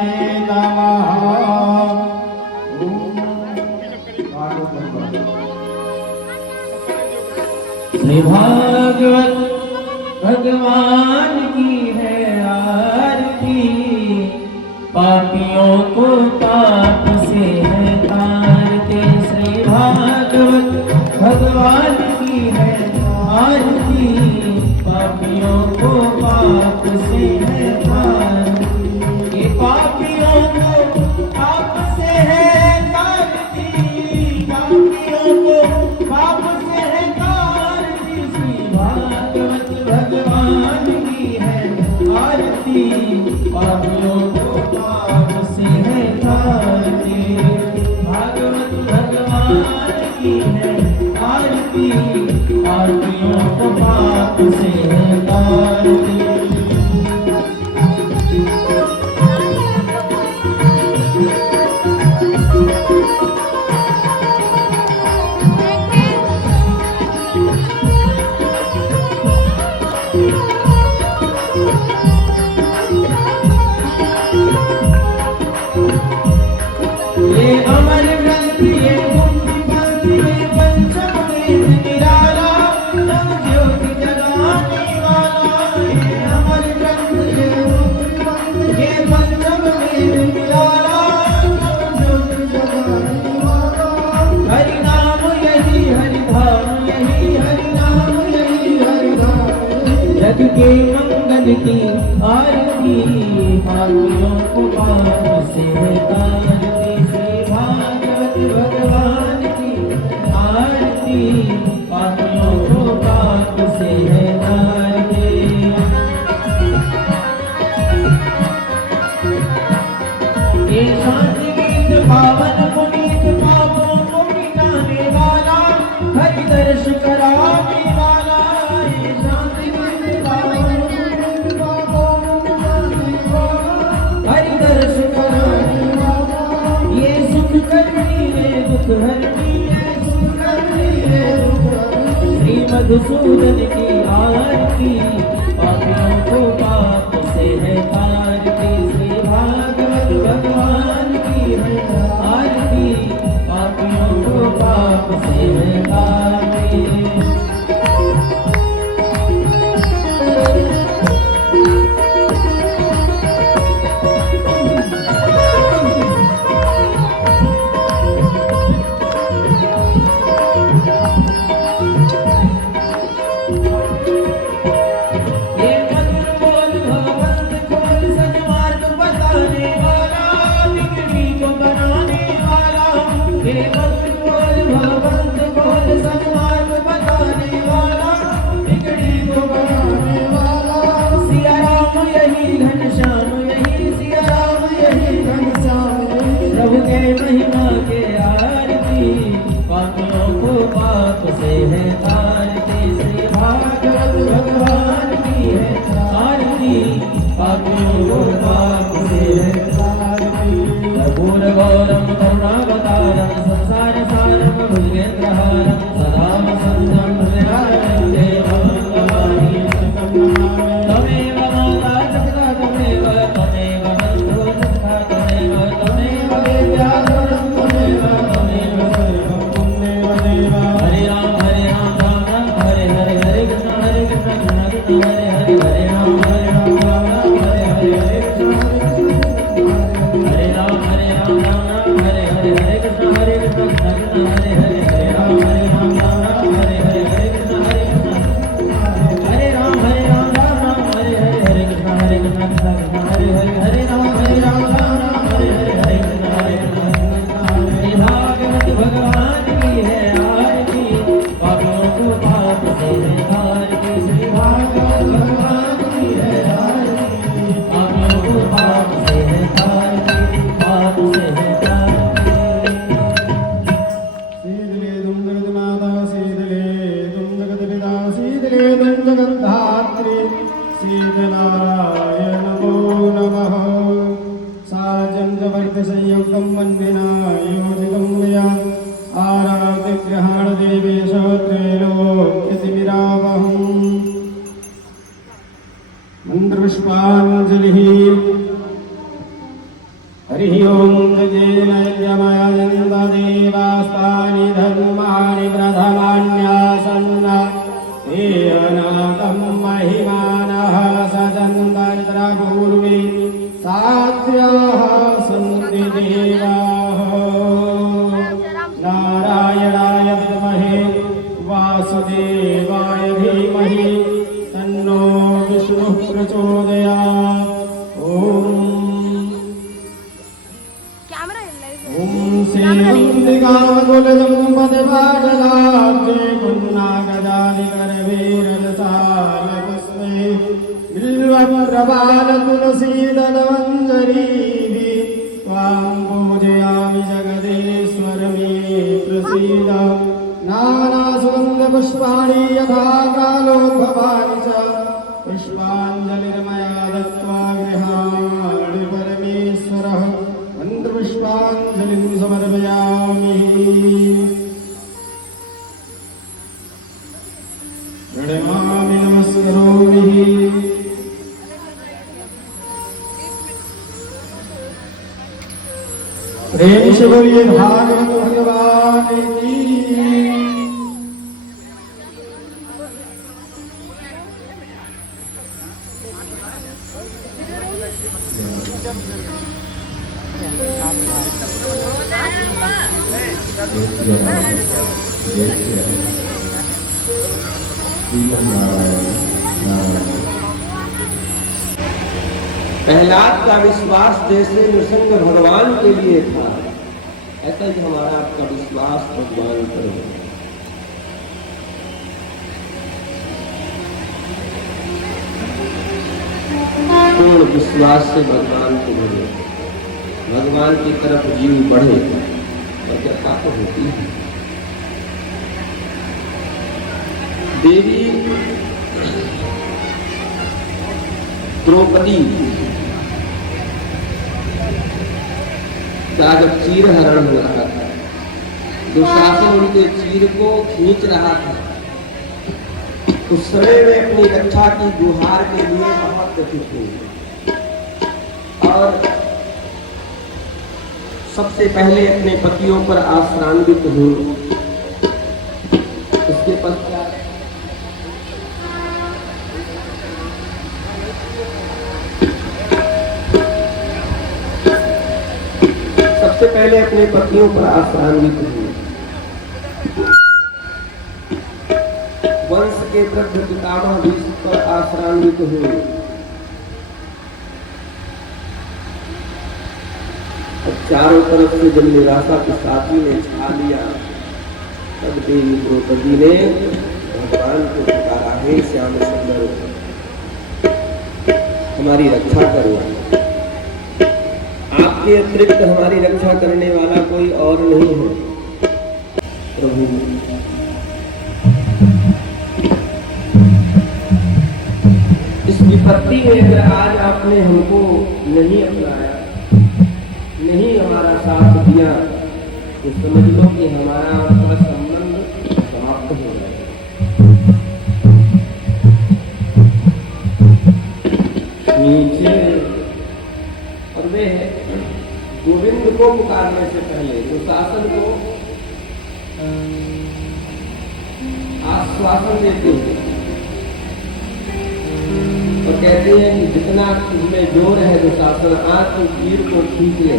श्री भागवत भगवान की है आरती, पापियों को पाप से है तारते। श्री भागवत भगवान की है आरती, पापियों को पाप से है तारती। ये पापियों को पाप से है तारती, पापियों को पाप से है तारती। श्री भागवत भगवान की है आरती, पापियों को पाप से है तारती। भागवत भगवान की है आरती, पापियों को पाप से है तारती। ये अमर ग्रंथ ये मुक्ति पंथ ये पंचम वेद निराला, नव ज्योति जगाने वाला। ये अमर ग्रंथ ये मुक्ति पंथ ये पंचम वेद निराला, नव ज्योति जगाने वाला। हरि नाम यही हरि धाम यही, हरि नाम यही हरि धाम। जग के मंगल की आरती, पापियों को पाप से है तारती। श्री भागवत भगवान की आरती, पापियों को पाप से है तारती। ये शांति गीत पावन पुनीत, पापों को मिटाने वाला, हरि दर्श कराने वाला। ये शांति गीत पावन पुनीत, पापों को मिटाने वाला, हरि दर्श कराने वाला। ये सुख करनी है दुख हरनी है, सुख करनी है दुख हरनी। श्री मधुसूदन की आरती, पापियों को पाप से है तारती। श्री भागवत भगवान की है आरती, पापियों को पाप से है तारती। ये मधुर बोल भगवंत खोल, सन्मार्ग बताने वाला, बिगड़ी को बनाने वाला। ये मधुर बोल भगवंत खोल, सन्मार्ग बताने वाला, बिगड़ी को बनाने वाला। सिया राम यही घनश्याम यही, सिया राम यही घनश्याम यही। प्रभु के महिमा के आरती, पापियों को पाप से है तारती। श्री भागवत भगवान की है आरती, पापियों को पाप से है तारती। कर्पूर गौरम करुणावतारम, संसार सारम भुजगेन्द्रहारम, सदा वसन्तं हृदयारविन्दे देवं भवानी तमेव माता जगदा तमेव, तमेव बन्धो सखा तमेव, तमेव वेद्या गुरुं तमेव, तमेव सर्वं पुण्येव देव। हरे राम राम राम हरे हरे, हरे कृष्ण कृष्ण कृष्ण हरे हरे, हरे राम राम राम हरे हरे, हरे कृष्ण हरे राम राम राम हरे हरे, हरे कृष्ण कृष्ण कृष्ण हरे हरे, हरे राम राम राम हरे हरे, हरे कृष्ण हरे राम राम राम हरे हरे, हरे कृष्ण कृष्ण कृष्ण हरे हरे, हरे राम राम हरे हरे, हरे कृष्ण हरे कृष्ण। श्री भागवत भगवान की है आरती, पापियों को पाप से है तारती। श्री भागवत भगवान की है आरती, पापियों को पाप से है तारती, पाप से है तारती। सीदले तुम जगन्नाथा, सीदले तुम जगद्पिता, सीदले तुम जगद्धात्री, सीदनारायण नमो नमः। साजं जवर्त संयुक्तं वन्दिना योजितं मया, आराध्य ग्रहण देवेश त्रैलोक्यतिमिरावहम्। मंत्रपुष्पाञ्जलिः। हरिः ओं जयेनैद्यमयजन्ददेवास्तानि धर्माणि प्रथमान्यासन्न तेऽनाकं महिमानः सजन्तत्र पूर्वे साध्याः सन्ति देवाः नारायणाय विद्महे वासुदेवाय धीमहि तन्नो विष्णुः प्रचोदयात् ॐ श्रीवन्दिकाकुलजम्पदपाटलाब्जे पुन्नागजादिकरवीरलसालपुष्पे बिल्वप्रपालतुलसीदलमञ्जरीभिः त्वां पूजयामि जगदीश्वर मे प्रसीद नानासुगन्धपुष्पाणि यथा कालोद्भवानि च पुष्पाञ्जलिर्मया दत्त्वा गृहाणि परमेश्वरः मन्त्रपुष्पाञ्जलिं समर्पयामि प्रणमामि नमस्करोमि प्रेम से बोलिए भागवत भगवान की प्रहलाद का विश्वास जैसे नृसिंह भगवान के लिए था, ऐसा ही हमारा आपका विश्वास भगवान पर हो। पूर्ण विश्वास से भगवान को बढ़े, भगवान की तरफ जीव बढ़े और कृपा तो होती है। देवी द्रौपदी का जब चीर हरण हो रहा था, दुशासन उनके चीर को खींच रहा था, उस समय में अपनी रक्षा की गुहार के लिए बहुत व्यथित हुई और सबसे पहले अपने पतियों पर आश्रान्वित हुई। उसके पश्चात सबसे पहले अपने पतियों पर आश्रान्वित हुई। वंश के वृद्ध पितामह भीष्म पर आश्रान्वित हुए। चारों तरफ से जब निराशा की साथी ने छा लिया, तब देवी द्रौपदी ने भगवान को पुकारा, हे श्याम सुंदर हमारी रक्षा करो। आपके अतिरिक्त हमारी रक्षा करने वाला कोई और नहीं है प्रभु। इस विपत्ति में अगर आज आपने हमको नहीं अपनाया, नहीं हमारा साथ दिया, तो समझ लो कि हमारा आपका संबंध समाप्त हो गया। नीचे और वे गोविंद को पुकारने से पहले दुशासन को आश्वासन देते हैं और कहते हैं कि जितना तुम्हें जोर है दुशासन, आज तो तीर को खींच ले।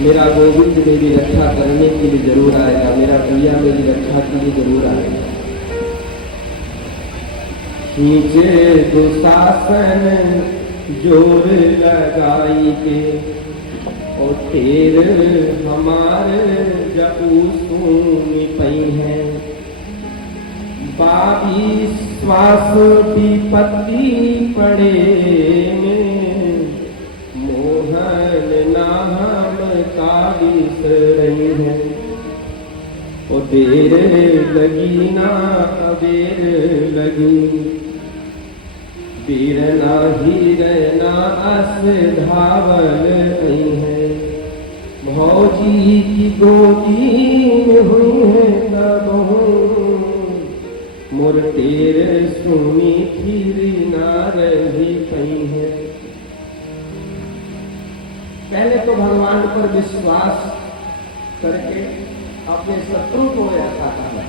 मेरा गोविंद मेरी रक्षा करने के लिए जरूर आएगा, मेरा भैया मेरी रक्षा के लिए जरूर आएगा। खींचे दुशासन जोर लगाई के और तेर हमारे जबू सुनी पई है। विश्वास विपत्ति पड़े में मोहन नाम का रही है। ओ देर लगी ना अबेर लगी, देर ना ही रहना अस धावल नहीं है। भौजी की गोदी में हुई है तब मोर तेरे सुनी फिर ना रही पई है। पहले तो भगवान पर विश्वास करके अपने शत्रु को ऐसा कहा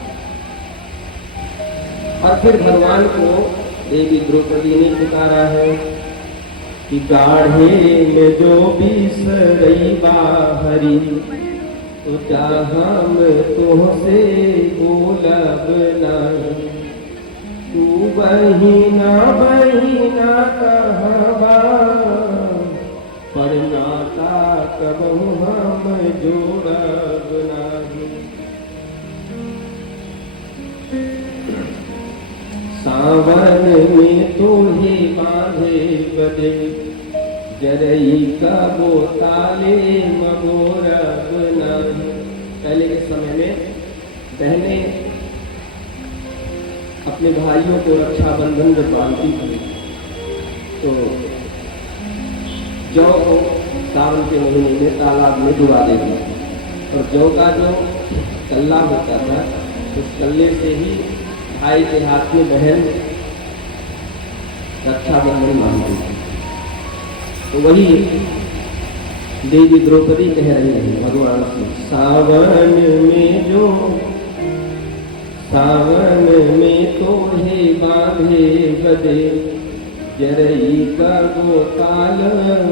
और फिर भगवान को देवी द्रौपदी ने पुकारा है कि गाढ़े में जो बिसरई बाहरी तो हम तुहसे बोलब नहीं, तू बहिना बहिना कहबा पर नाता कबहू हम जोड़ब नहीं। सावन में तो ही बांधे बदे जरई का बोताले मगोरब नहीं। पहले के समय में बहनें अपने भाइयों को रक्षाबंधन जब बांधती थी तो जौ को सावन के महीने में तालाब में डुबा देती थी और जौ का जो कल्ला होता था उस कल्ले से ही भाई के हाथ में बहन रक्षाबंधन बांधती थी। तो वही देवी द्रौपदी कह रही है भगवान से, सावन में तो हे बांधे बदे जरई का गोताल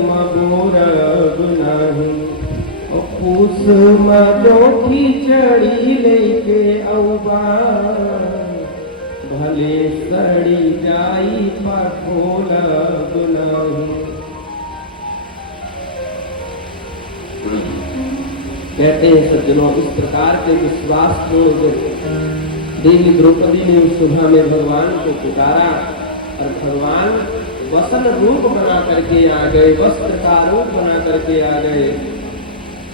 मगोरब नहीं। और पूस मदो खिचड़ी लेके औबा भले सड़ी जाई पखोलब नहीं। कहते हैं सज्जनों, इस प्रकार के विश्वास को देवी द्रौपदी ने उस सभा में भगवान को पुकारा और भगवान वसन रूप बना करके आ गए, वस्त्र का रूप बना करके आ गए।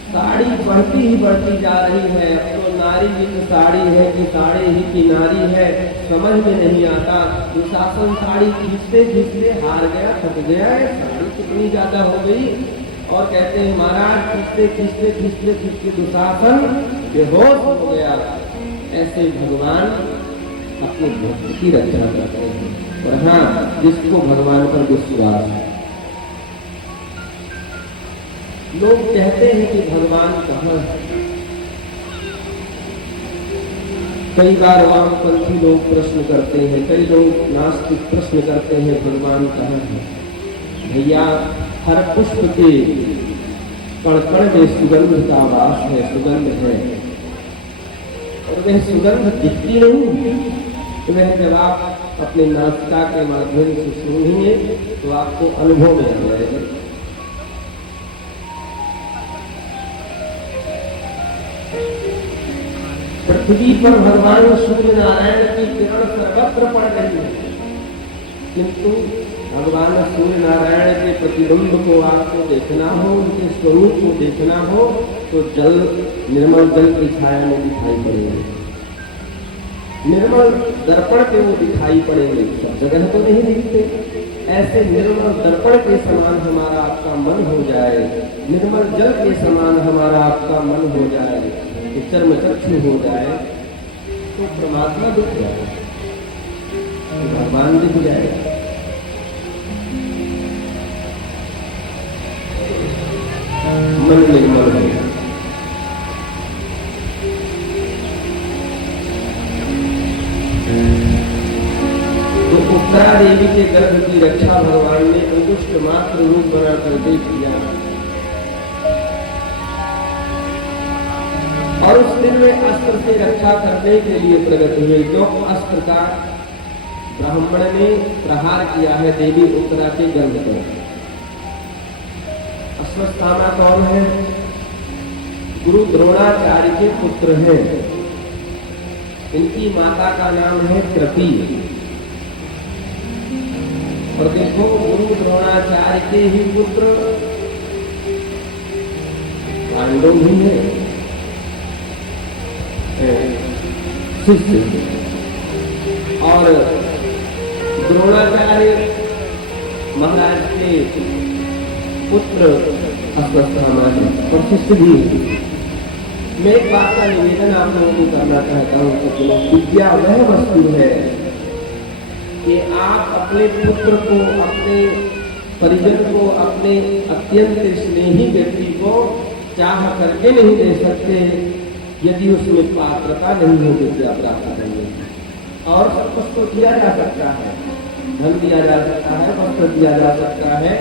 साड़ी बढ़ती ही बढ़ती जा रही है। अब तो नारी की तो साड़ी है कि साड़ी ही की नारी है समझ में नहीं आता। दुशासन साड़ी खींचते खींचते हार गया, थक गया है, साड़ी कितनी ज्यादा हो गई। और कहते हैं महाराज खींचते खींचते खींचते खींचते दुशासन बेहोश हो गया। ऐसे भगवान अपने भक्त की रक्षा करते हैं। और हाँ, जिसको भगवान पर विश्वास है, लोग कहते हैं कि भगवान कहाँ है। कई बार वामपंथी लोग प्रश्न करते हैं, कई लोग नास्तिक प्रश्न करते हैं भगवान कहाँ है। भैया, हर पुष्प के कण कण में सुगंध का वास है, सुगंध है और वह सुगंध दिखती नहीं। तो वह जब आप अपने नासिका के माध्यम से सुनेंगे तो आपको अनुभव में आ जाएगा। पृथ्वी पर भगवान सूर्य नारायण की किरण सर्वत्र पड़ रही है, किंतु भगवान सूर्य नारायण के प्रतिबिंब को आपको देखना हो, उनके स्वरूप को देखना हो तो जल, निर्मल जल की छाया में दिखाई पड़ेंगे, निर्मल दर्पण पे वो दिखाई पड़ेंगे, सब जगह तो नहीं दिखते। ऐसे निर्मल दर्पण के समान हमारा आपका मन हो जाए, निर्मल जल के समान हमारा आपका मन हो जाए, चर्म चक्षु हो जाए तो परमात्मा दिख जाए, तो भगवान दिख जाएगा। मन निर्मल है। तो उत्तरा देवी के गर्भ की रक्षा भगवान ने अंगुष्ठ मात्र रूप बना करके किया और उस दिन में अस्त्र से रक्षा करने के लिए प्रकट हुए, जो अस्त्र का ब्राह्मण ने प्रहार किया है देवी उत्तरा के गर्भ पर। अश्वत्थामा कौन है? गुरु द्रोणाचार्य के पुत्र हैं। इनकी माता का नाम है कृपी। और देखो, गुरु द्रोणाचार्य के ही पुत्र पांडव भी है शिष्य, और द्रोणाचार्य महाराज के पुत्र अश्वत्थामा है और शिष्य भी है। मैं एक बात का निवेदन आप लोगों को करना चाहता हूँ कि विद्या वह वस्तु है कि आप अपने पुत्र को, अपने परिजन को, अपने अत्यंत स्नेही व्यक्ति को चाह करके नहीं दे सकते यदि उसमें पात्रता नहीं हो विद्या प्राप्त करने की। और सब कुछ तो दिया जा सकता है, धन दिया जा सकता है, वस्त्र दिया जा सकता है,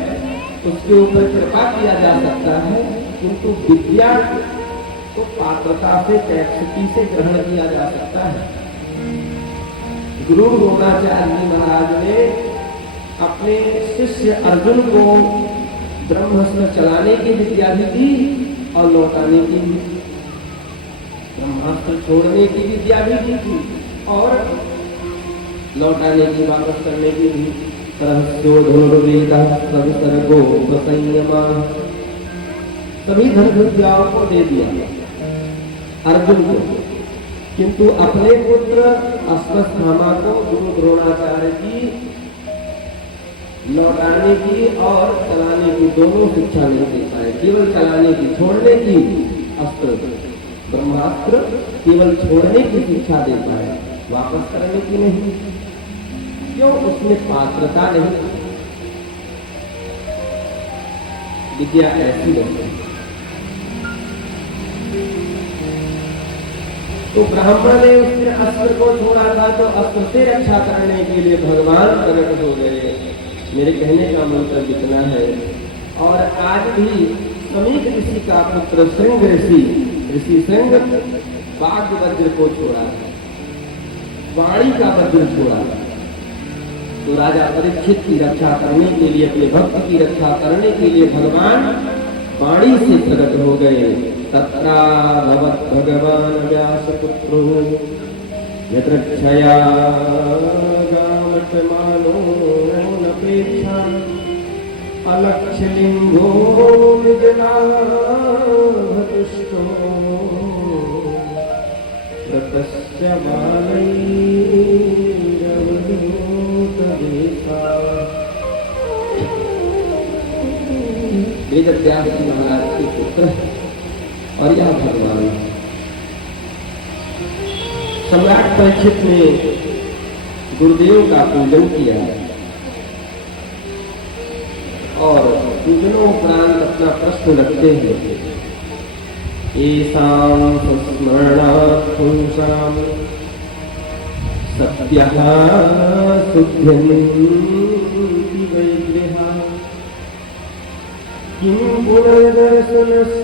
उसके ऊपर कृपा किया जा सकता है, किंतु विद्या तो पात्रता से, कैपेसिटी से ग्रहण किया जा सकता है। गुरु द्रोणाचार्य जी महाराज ने अपने शिष्य अर्जुन को ब्रह्मास्त्र चलाने की विद्या भी दी और लौटाने की भी, ब्रह्मास्त्र छोड़ने की विद्या भी दी थी और लौटाने की, वापस करने की भी। रहस्यो धनुर्वेदः सर्गो प्रसंयमः, सभी धर्म विद्याओं को दे दिया अर्जुन को, किंतु अपने पुत्र अश्वत्थामा को गुरु द्रोणाचार्य की लौटाने की और चलाने की दोनों शिक्षा नहीं दे पाए। केवल चलाने की, छोड़ने की अस्त्र, ब्रह्मास्त्र केवल छोड़ने की शिक्षा दे पाए, वापस करने की नहीं। क्यों? उसमें पात्रता नहीं। विद्या ऐसी नहीं। तो ब्राह्मण ने उसने अस्त्र को छोड़ा था, तो अस्त्र से रक्षा करने के लिए भगवान प्रकट हो गए। मेरे कहने का मतलब इतना है। और आज भी समीक ऋषि का पुत्र श्रृंग ऋषि श्रृंग बाघ वज्र को छोड़ा, वाणी का वज्र छोड़ा, तो राजा परीक्षित की रक्षा करने के लिए, अपने भक्त की रक्षा करने के लिए भगवान वाणी से प्रकट हो गए। तत्रा भवत् भगवान व्यास पुत्रो यत्रक्षया गामटमानो नपेक्षा अलक्ष्यलिंगो निजलाभतुष्टो प्रतस्य बालैरवधूतदेशा। वेदव्यास जी महाराज के पुत्र और यह भगवान सम्राट परीक्षित ने गुरुदेव का पूजन किया और पूजनोपरांत अपना प्रश्न रखते हैं। येषां स्मरणात् पुंसां सत्यः शुद्ध्यन्ति वैगृहा किं पुनर्दर्शनस्पर्श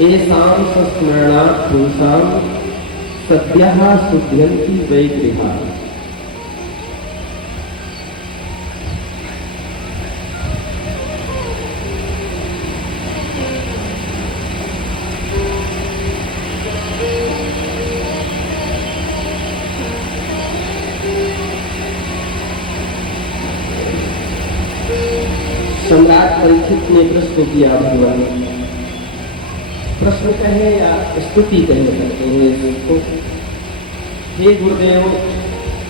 येषां स्मरणात् पुंसां सत्यः शुद्ध्यन्ति वैगृहा। सम्राट परीक्षित ने प्रश्न किया भगवान, प्रश्न कहे या स्तुति कहे सकते हैं इसको। हे गुरुदेव,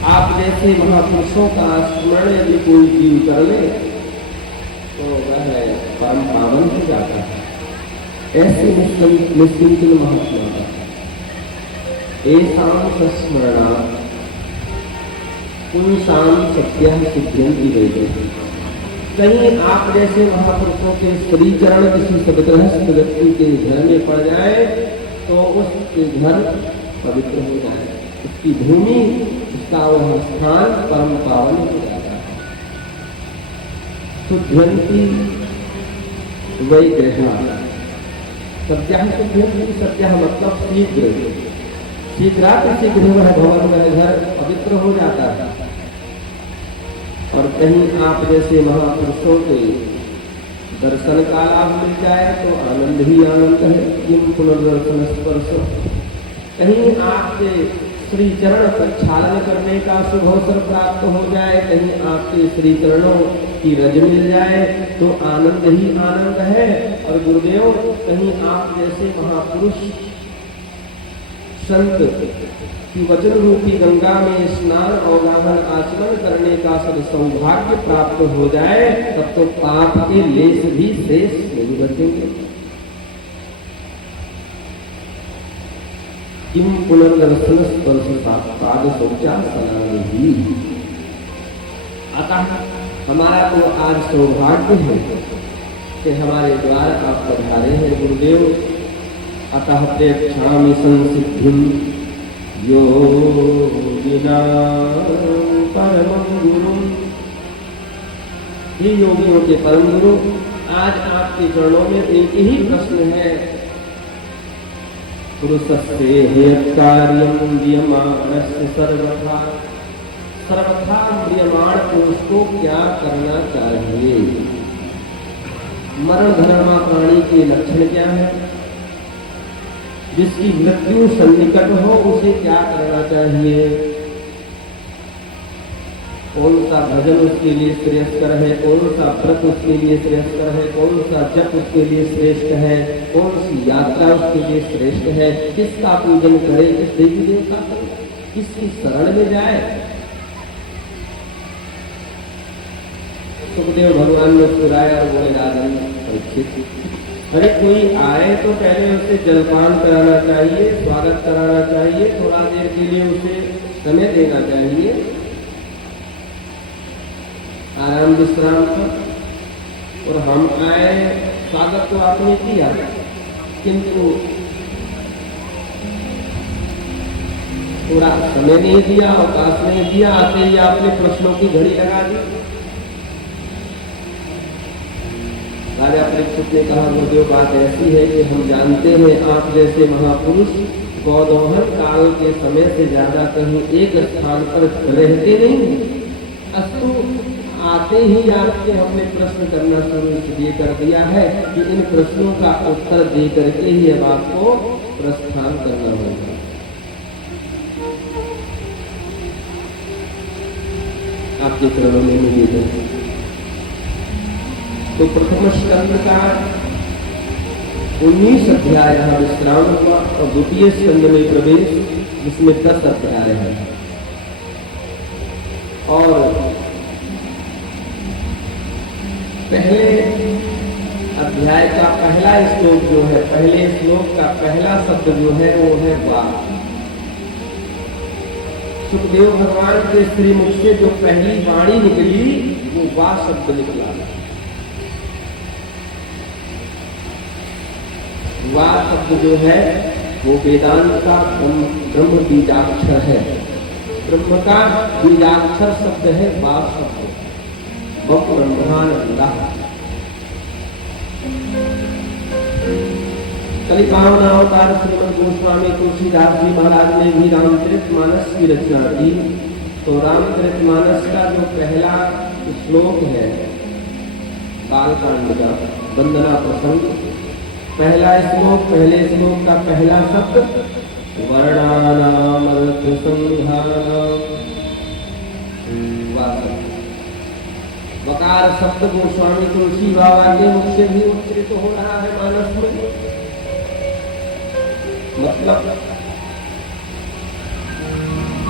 आप जैसे महापुरुषों का स्मरण यदि कोई जीव कर ले तो वह परम पावन हो जाता है। ऐसे निश्चिंतन महात्मा का येषां स्मरणात् पुंसां सत्यः शुद्ध्यन्ति वैगृहा। कहीं आप जैसे महापुरुषों के श्री चरण किसी सदगृहस्थ व्यक्ति के घर में पड़ जाए तो उसके घर पवित्र हो जाए, उसकी भूमि, उसका वह स्थान परम पावन हो जाता है। शुद्ध्यन्ति वैगृहा। सत्यः शुद्ध्यन्ति, सत्यः मतलब शीघ्र, शीघ्र वह भवन, वह घर पवित्र हो जाता है। और कहीं आप जैसे महापुरुषों के दर्शन का लाभ मिल जाए तो आनंद ही आनंद है। किम पुनर्दर्शन स्पर्श। कहीं आपके श्री चरण प्रक्षालन करने का शुभ अवसर प्राप्त हो जाए, कहीं आपके श्री चरणों की रज मिल जाए तो आनंद ही आनंद है। और गुरुदेव, कहीं आप जैसे महापुरुष संत कि वचन रूपी गंगा में स्नान और आचमन करने का सब सौभाग्य प्राप्त हो जाए, तब तो पाप के लेस भी शेष नहीं बचेंगे। किम पुनर्दर्शन स्पर्श पाद शौचा सलामी। अतः हमारा तो आज सौभाग्य है कि हमारे द्वार आप पधारे हैं गुरुदेव। अतः प्रेक्षामि संसिद्धिं योगिनां परमं गुरुं। ये योगियों के परम गुरु, आज आपके चरणों में एक ही प्रश्न है। पुरुषस्य हेयकार्यं म्रियमाणस्य सर्वथा। सर्वथा म्रियमाण पुरुष को क्या करना चाहिए? मरण धर्मा प्राणी के लक्षण क्या है? जिसकी मृत्यु सन्निकट हो उसे क्या करना चाहिए? कौन सा भजन उसके लिए श्रेयस्कर है? कौन सा व्रत उसके लिए श्रेयस्कर है? कौन सा जप उसके लिए श्रेष्ठ है? कौन सी यात्रा उसके लिए श्रेष्ठ है? किसका पूजन करे? किस देवी देवता को? किसकी शरण में जाए? सुखदेव भगवान ने सुराया और बोले राजन परीक्षित, अरे कोई आए तो पहले उसे जलपान कराना चाहिए, स्वागत कराना चाहिए, थोड़ा देर के लिए उसे समय देना चाहिए, आराम विश्राम का। और हम आए, स्वागत तो आपने किया, किंतु थोड़ा समय नहीं दिया, अवकाश नहीं दिया, आते ही आपने प्रश्नों की घड़ी लगा दी। राजा परीक्षित ने कहा, गुरुदेव बात ऐसी है कि हम जानते हैं आप जैसे महापुरुष गौदोहन काल के समय से ज्यादा कहीं एक स्थान पर रहते नहीं। अस्तु आते ही आपके हमने प्रश्न करना शुरू इसलिए कर दिया है कि इन प्रश्नों का उत्तर दे करके ही अब आपको प्रस्थान करना होगा। आपके चरणों में निवेदन। तो प्रथम स्कंद का 19 अध्याय यहाँ विश्राम हुआ और द्वितीय स्कंद में प्रवेश, जिसमें 10 अध्याय है। और पहले अध्याय का पहला श्लोक जो है, पहले श्लोक का पहला शब्द जो है वो है वाक। सुखदेव भगवान के श्रीमुख से जो पहली वाणी निकली वो वाक शब्द निकला। वाक शब्द जो है वो वेदांत का ब्रह्म बीजाक्षर है। ब्रह्म का बीजाक्षर शब्द है वाक शब्द। ब्रह्मानंदा कलि पावन अवतार श्रीमद गोस्वामी तुलसीदास जी महाराज ने भी रामचरितमानस की रचना की। तो रामचरितमानस का जो पहला श्लोक है बालकांड का वंदना प्रसंग, पहला श्लोक, पहले श्लोक का पहला शब्द वर्णानाम अर्थ संधानम। वकार शब्द गोस्वामी तुलसी बाबा के मुख से भी उच्चरित हो रहा है मानस में। मतलब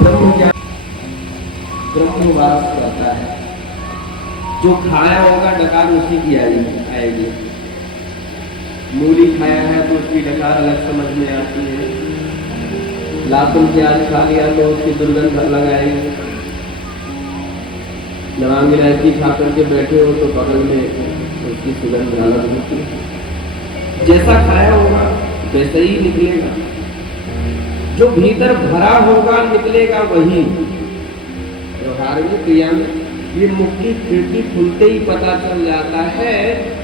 ब्रह्म ज्ञान, ब्रह्मवास करता है। जो खाया होगा डकार उसी की आएगी। मूली खाया है तो उसकी डकार अलग समझ में आती है। लहसुन प्याज खा लिया तो उसकी दुर्गंध अलग आएगी। लौंग इलायची खा करके बैठे हो तो बगल में उसकी सुगंध अलग होती है। जैसा खाया होगा वैसा ही निकलेगा। जो भीतर भरा होगा निकलेगा वही। व्यवहार में, क्रिया में ये मुख की खिड़की खुलते ही पता चल जाता है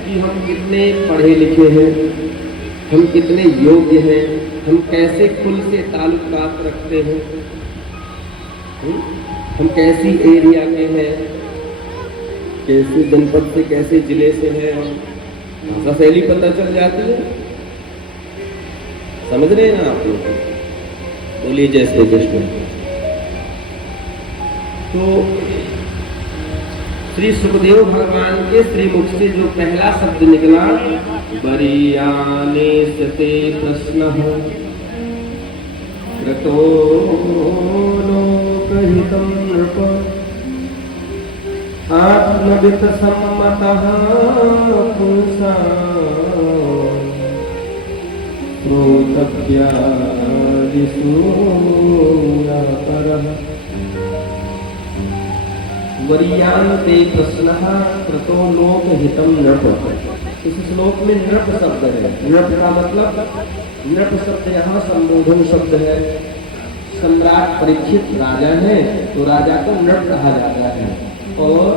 कि हम कितने पढ़े लिखे हैं, हम कितने योग्य हैं, हम कैसे खुल से ताल्लुकात रखते हैं, हम कैसी एरिया के हैं, कैसे जनपद से, कैसे जिले से हैं, भाषा शैली पता चल जाती है। समझ रहे हैं ना आप लोग? बोलिए जय श्री कृष्ण। तो श्री सुखदेव भगवान के श्रीमुख से जो पहला शब्द निकला, बरियाने सते प्रश्न जगतो लोकहितं नृप आत्मवित् सम्मतः पुंसा प्रोतव्यादिसूरपरः वरीयांते प्रश्नः कृतो लोकहितं नृप। इस श्लोक में नृप शब्द है। नृप का मतलब, नृप शब्द यहाँ संबोधन शब्द है। सम्राट परीक्षित राजा है तो राजा को नृप कहा जाता है। और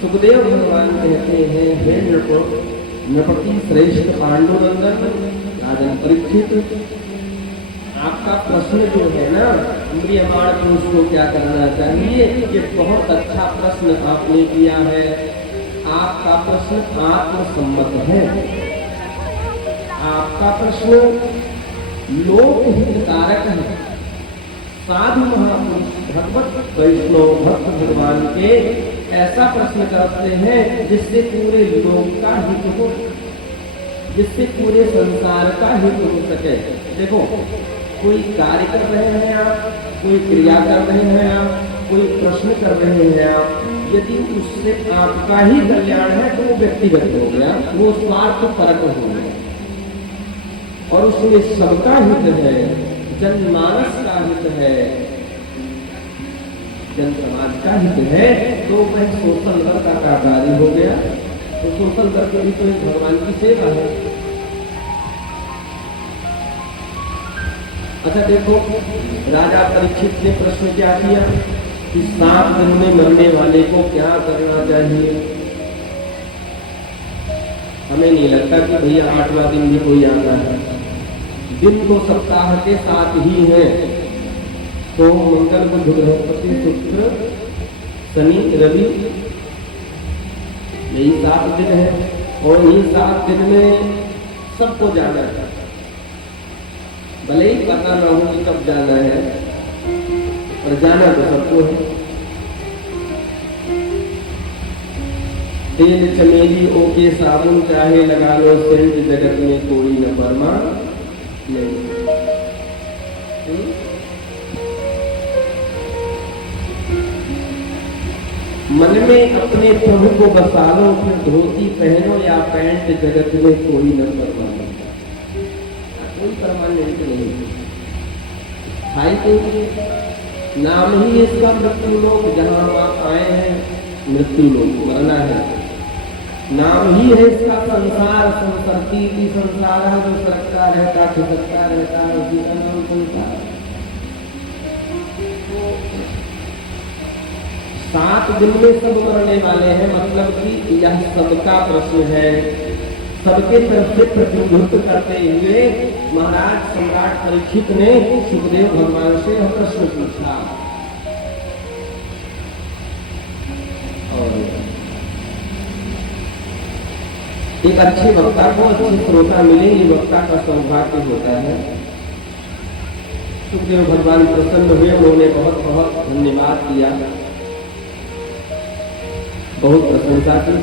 सुखदेव भगवान कहते हैं, हे नृप, नृपति श्रेष्ठ पांडुरंगन राजन परीक्षित, आपका प्रश्न जो है ना, इंद्रियमाण पुरुष को क्या करना चाहिए? ये बहुत अच्छा प्रश्न आपने किया है। आपका प्रश्न आत्मसम्मत है। आपका प्रश्न लोकहितकारक है। साधु महापुरुष भगवत वैष्णव भक्त भगवान के ऐसा प्रश्न करते हैं जिससे पूरे लोक का हित हो, जिससे पूरे संसार का हित हो सके। देखो, कोई कार्य कर रहे हैं आप, कोई क्रिया कर रहे हैं आप, कोई प्रश्न कर रहे हैं आप, यदि उससे आपका ही कल्याण है तो वो व्यक्तिगत हो गया, वो स्वार्थ परक हो गया। और उसमें सबका हित है, जनमानस का हित है, जन समाज का हित है, तो वह सोशल वर्क का कार्य हो गया। तो सोशल वर्क भी तो एक भगवान की सेवा है। अच्छा देखो, राजा परीक्षित ने प्रश्न क्या किया कि 7 दिन में मरने वाले को क्या करना चाहिए? हमें नहीं लगता कि भैया 8वां दिन भी कोई आता है। दिन तो सप्ताह के 7 ही हैं। तो मंगल, बुध, बृहस्पति, शुक्र, शनि, रवि, यही 7 दिन है। और यही 7 दिन में सबको जाना है, भले ही पता ना हो कि कब जाना है, पर जाना तो सबको है। तेल चमेली ओके साबुन चाहे लगा लो सेंट, जगत में कोई न परमा नहीं। मन में अपने प्रभु को बसा लो, फिर धोती पहनो या पैंट, जगत में कोई न परमा नहीं। कोई परमानेंट नहीं। भाई तो नाम ही इसका मृत्यु लोक, जहां आप आए हैं मृत्यु लोक, मरना है। नाम ही है इसका संसार, संसरती की संसार है जो सरकता रहता, खिसकता रहता है, उसी का नाम संसार। 7 दिन में सब मरने वाले हैं, मतलब कि यह सबका प्रश्न है। सबके तरफ से प्रतिनिधित्व करते हुए महाराज सम्राट परीक्षित ने सुखदेव भगवान से यह प्रश्न पूछा। और एक अच्छे वक्ता को अच्छे श्रोता मिले, ये वक्ता का सौभाग्य होता है। सुखदेव भगवान प्रसन्न हुए, उन्होंने बहुत बहुत धन्यवाद दिया, बहुत प्रशंसा की।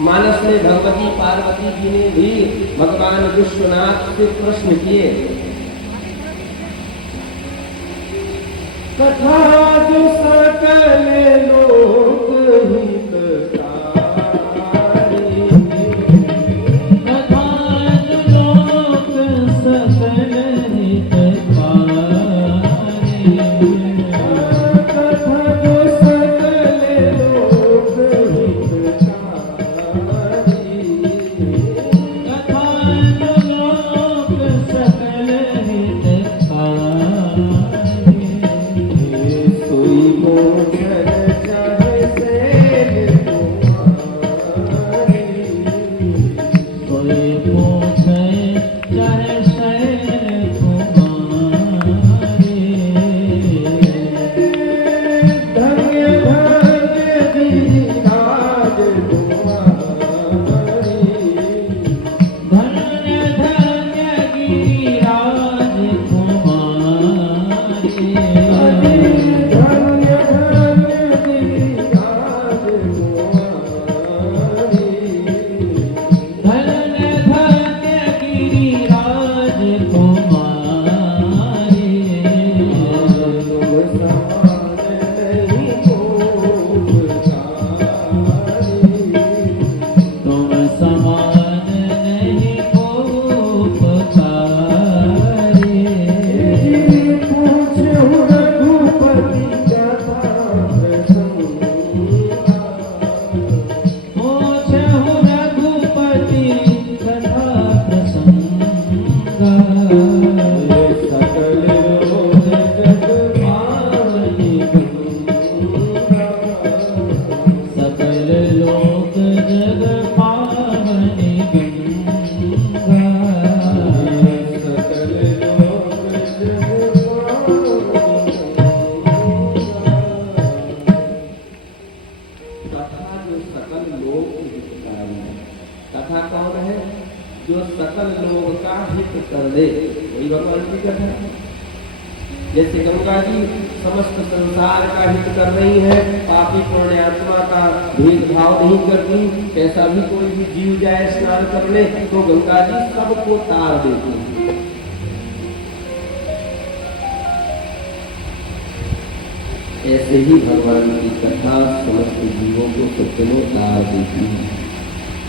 मानस ने भगवती पार्वती जी ने भी भगवान विश्वनाथ से प्रश्न किए। कथा जो सकल लोक हितकारी, कथा जो लोक सकल हितकारी, कथा जो सकल लोक हितकारी, कथा जो लोक सकल हितकारी, सोई मोर चरण कौन है? जो सकल लोग का हित कर दे, वही भगवान की कथा है। जैसे गंगा जी समस्त संसार का हित कर रही है, पापी पुण्यात्मा का भेदभाव नहीं करती, कैसा भी कोई भी जीव जाए स्नान करने तो गंगा जी सबको तार देती है। ऐसे ही भगवान की कथा समस्त जीवों को सत्य में तार देती है।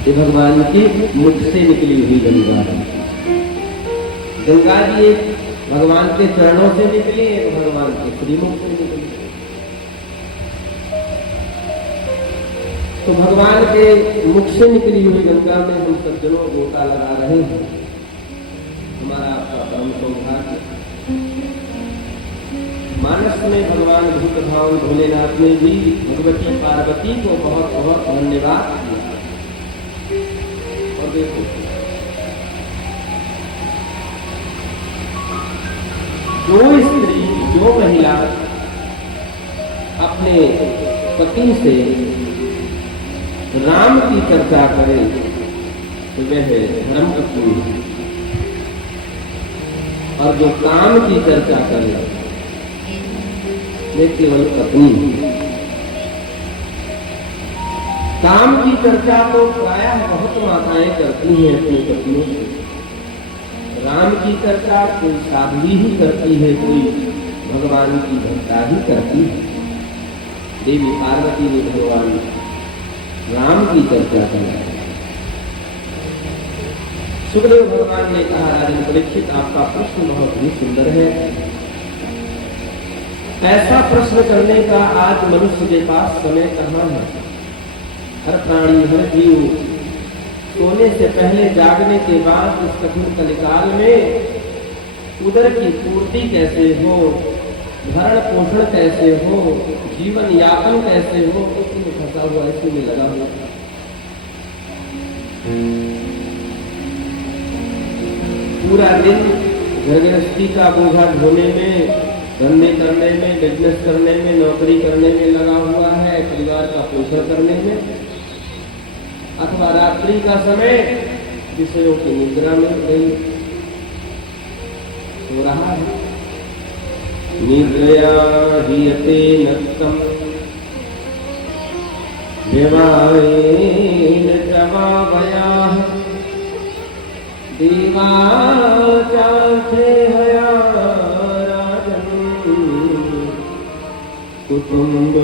ये भगवान के मुख से निकली हुई गंगा है। गंगा जी एक भगवान के चरणों से निकली, एक भगवान के श्रीमुख से निकली। तो भगवान के मुख से निकली हुई गंगा में हम सज्जनों गोता लगा रहे हैं। हमारा आपका परम सौभाग्य। मानस में भगवान भूत भावन भोलेनाथ ने भी भगवती पार्वती को बहुत बहुत धन्यवाद दिया। और देखो जो स्त्री जो महिला अपने पति से राम की चर्चा करे तो वह धर्म पत्नी है, और जो काम की चर्चा करे वे केवल पत्नी है। काम की चर्चा तो प्रायः बहुत माताएं करती हैं अपनी पत्नियों से। राम की चर्चा कोई साध्वी ही करती है, कोई भगवान की भक्ता ही करती है। देवी पार्वती ने भगवान राम की चर्चा की। सुखदेव भगवान ने कहा, राजन परीक्षित आपका प्रश्न बहुत ही सुंदर है। ऐसा प्रश्न करने का आज मनुष्य के पास समय कहाँ है। हर प्राणी हर जीव सोने से पहले जागने के बाद इस कठिन कलिकाल में उदर की पूर्ति कैसे हो, भरण पोषण कैसे हो, जीवन यापन कैसे हो, इसी में फंसा हुआ, इसी में लगा हुआ। पूरा दिन गृहस्थी का बोझा ढोने में, धंधे करने में, बिजनेस करने में, नौकरी करने में लगा हुआ है, परिवार का पोषण करने में, अथवा रात्रि का समय विषयों की निद्रा में गई हो रहा है। निद्रया हीयते नक्तम देवायेन चवावयाः देवाचार्थे हया राजन् कुटुम्ब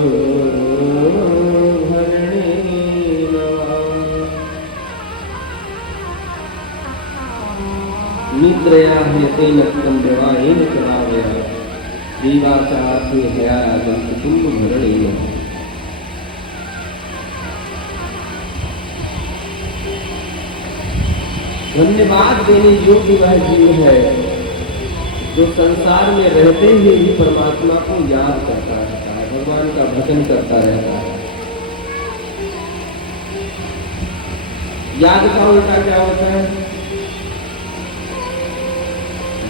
निद्रया हीयते नक्तम देवायेन चवावयाः देवाचार्थे हया राजन् कुटुम्ब भरणेन। धन्यवाद देने योग्य वह जीव है जो संसार में रहते हुए भी परमात्मा को याद करता रहता है, भगवान का भजन करता रहता है। याद का उल्टा क्या होता है?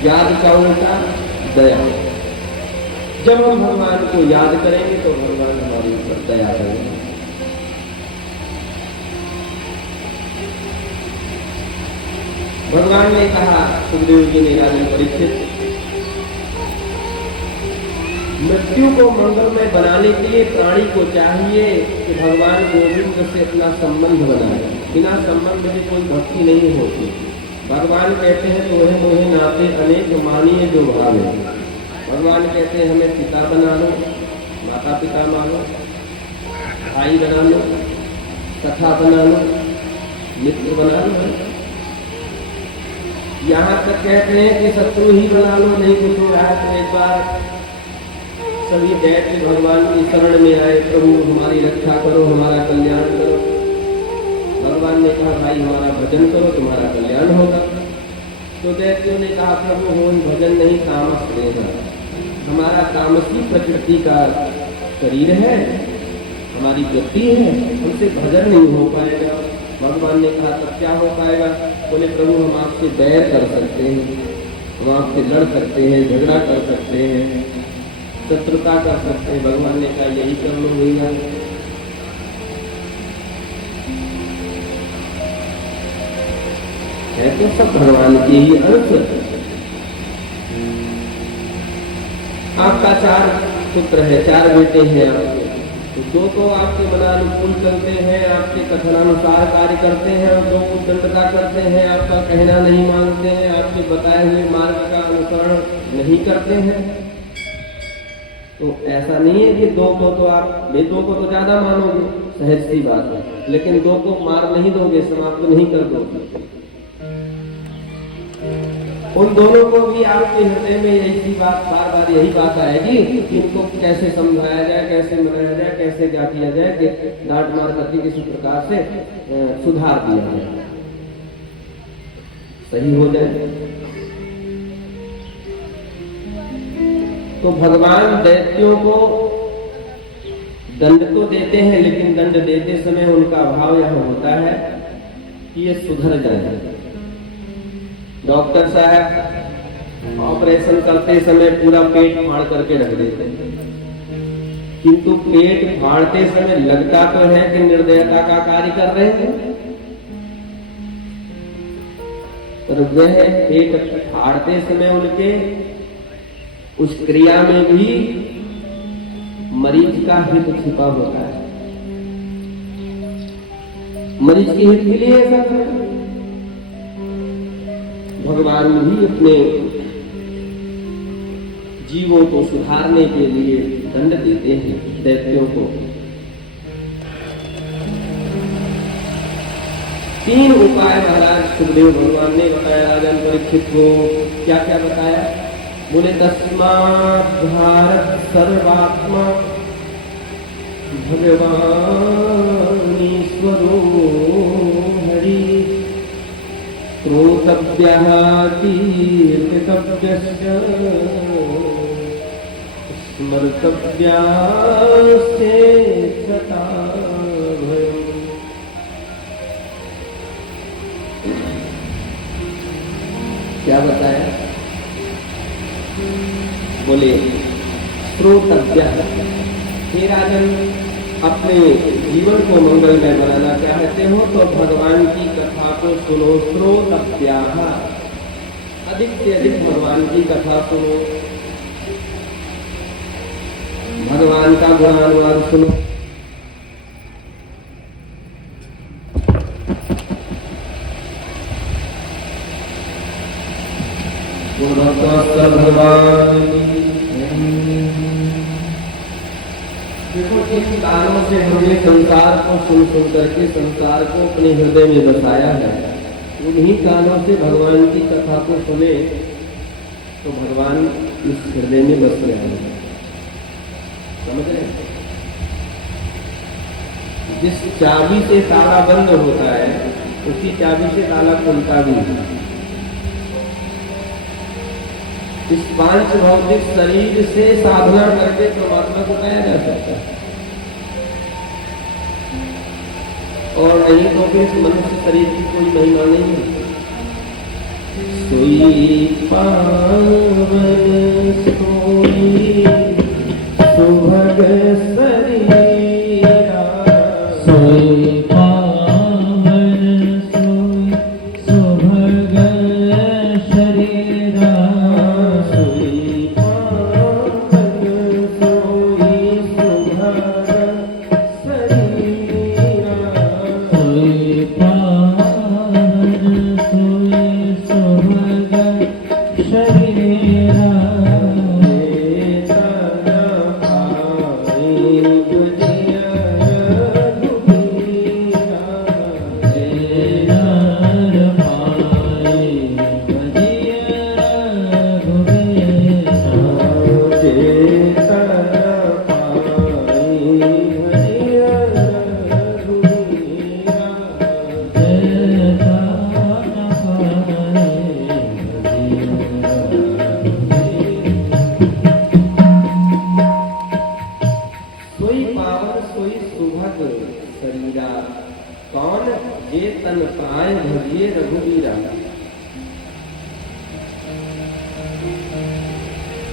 याद का उल्टा दया। जब हम भगवान को याद करेंगे तो भगवान हमारे ऊपर दया करेंगे। भगवान ने कहा, सुखदेव जी ने, राजन परीक्षित, मृत्यु को मंगलमय बनाने के लिए प्राणी को चाहिए कि भगवान गोविंद से अपना संबंध बनाए। बिना संबंध के कोई भक्ति नहीं होती। भगवान कहते हैं तोहे मोहे नाते अनेक मानिए जो भावे। भगवान कहते हैं हमें पिता बना लो, माता पिता मानो, भाई बना लो, सखा बना लो, मित्र बना लो। यहाँ तक कहते हैं कि शत्रु ही बना लो, नहीं कुछ हो रहा है तो एक बार सभी दैत्य भगवान की शरण में आए, प्रभु हमारी रक्षा करो, हमारा कल्याण करो। भगवान ने कहा भाई हमारा भजन करो, तुम्हारा कल्याण होगा। तो दैत्यों ने कहा प्रभु हो भजन नहीं, तामस देगा। हमारा तामसी प्रकृति का शरीर है, हमारी वृत्ति है, हमसे भजन नहीं हो पाएगा। भगवान ने कहा तब क्या हो पाएगा? बोले प्रभु हम आपसे बैर कर सकते हैं, हम आपसे लड़ सकते हैं, झगड़ा कर सकते हैं, शत्रुता कर सकते हैं। भगवान ने कहा यही कर लो, वही ना। है तो सब भगवान के ही अंश। आपका 4 पुत्र है, 4 बेटे हैं आपके, तो 2 तो आपके मनानुकूल चलते हैं, आपके कथनानुसार कार्य करते हैं, और 2 उद्दंडता करते हैं, आपका कहना नहीं मानते हैं, आपके बताए हुए मार्ग का अनुसरण नहीं करते हैं। तो ऐसा नहीं है कि 2 को तो आप 2 को तो ज्यादा मानोगे, सहज सी बात है, लेकिन 2 को मार नहीं दोगे, समाप्त नहीं कर दोगे। उन दोनों को भी आपके हृदय में यही बात, बार बार यही बात आएगी कि इनको कैसे समझाया जाए, कैसे मनाया जाए, कैसे क्या किया जाए कि डांट मार करके किसी प्रकार से सुधार दिया जाए, सही हो जाए। तो भगवान दैत्यों को दंड तो देते हैं, लेकिन दंड देते समय उनका भाव यह होता है कि ये सुधर जाए। डॉक्टर साहब ऑपरेशन करते समय पूरा पेट फाड़ करके रख देते हैं, किंतु पेट फाड़ते समय लगता तो है कि निर्दयता का कार्य कर रहे हैं, पर वह पेट फाड़ते समय उनके उस क्रिया में भी मरीज का हित छिपा होता है। मरीज के हित के लिए ऐसा करते हैं। भगवान भी अपने जीवों को सुधारने के लिए दंड देते हैं दैत्यों को। 3 उपाय महाराज सुखदेव भगवान ने बताया राजन परीक्षित को। क्या क्या बताया? बोले तस्मात् भारत सर्वात्मा भगवान ईश्वरो हरि श्रोतव्यः कीर्तितव्यश्च स्मर्तव्याश्चेच्छता भयम्। क्या बताया? बोले श्रोतव्यः, हे राजन अपने जीवन को मंगलमय बनाना चाहते हो तो भगवान की कथा को सुनो। श्रोतव्याः, अधिक से अधिक भगवान की कथा सुनो, भगवान का गुणानुवाद सुनो। भगवान देखो, जिन कानों से हमने संसार को सुन सुन करके संसार को अपने हृदय में बसाया है, उन्हीं कानों से भगवान की कथा को सुने तो भगवान इस हृदय में बस रहे हैं। समझ रहे? जिस चाबी से ताला बंद होता है उसी चाबी से ताला खुलता भी है। इस 5 भौतिक शरीर से साधना करके परमात्मा को पाया जा सकता है, और नहीं तो फिर मनुष्य शरीर की कोई महिमा नहीं है। सोई पावन सोई सुभग शरीरा, सोई पावन सोई सुभग शरीरा, सोई पावन सोई सुभग शरीरा, सोई पावन सोई सुभग शरीरा। कौन जे तन पाए भजिए रघुवीरा।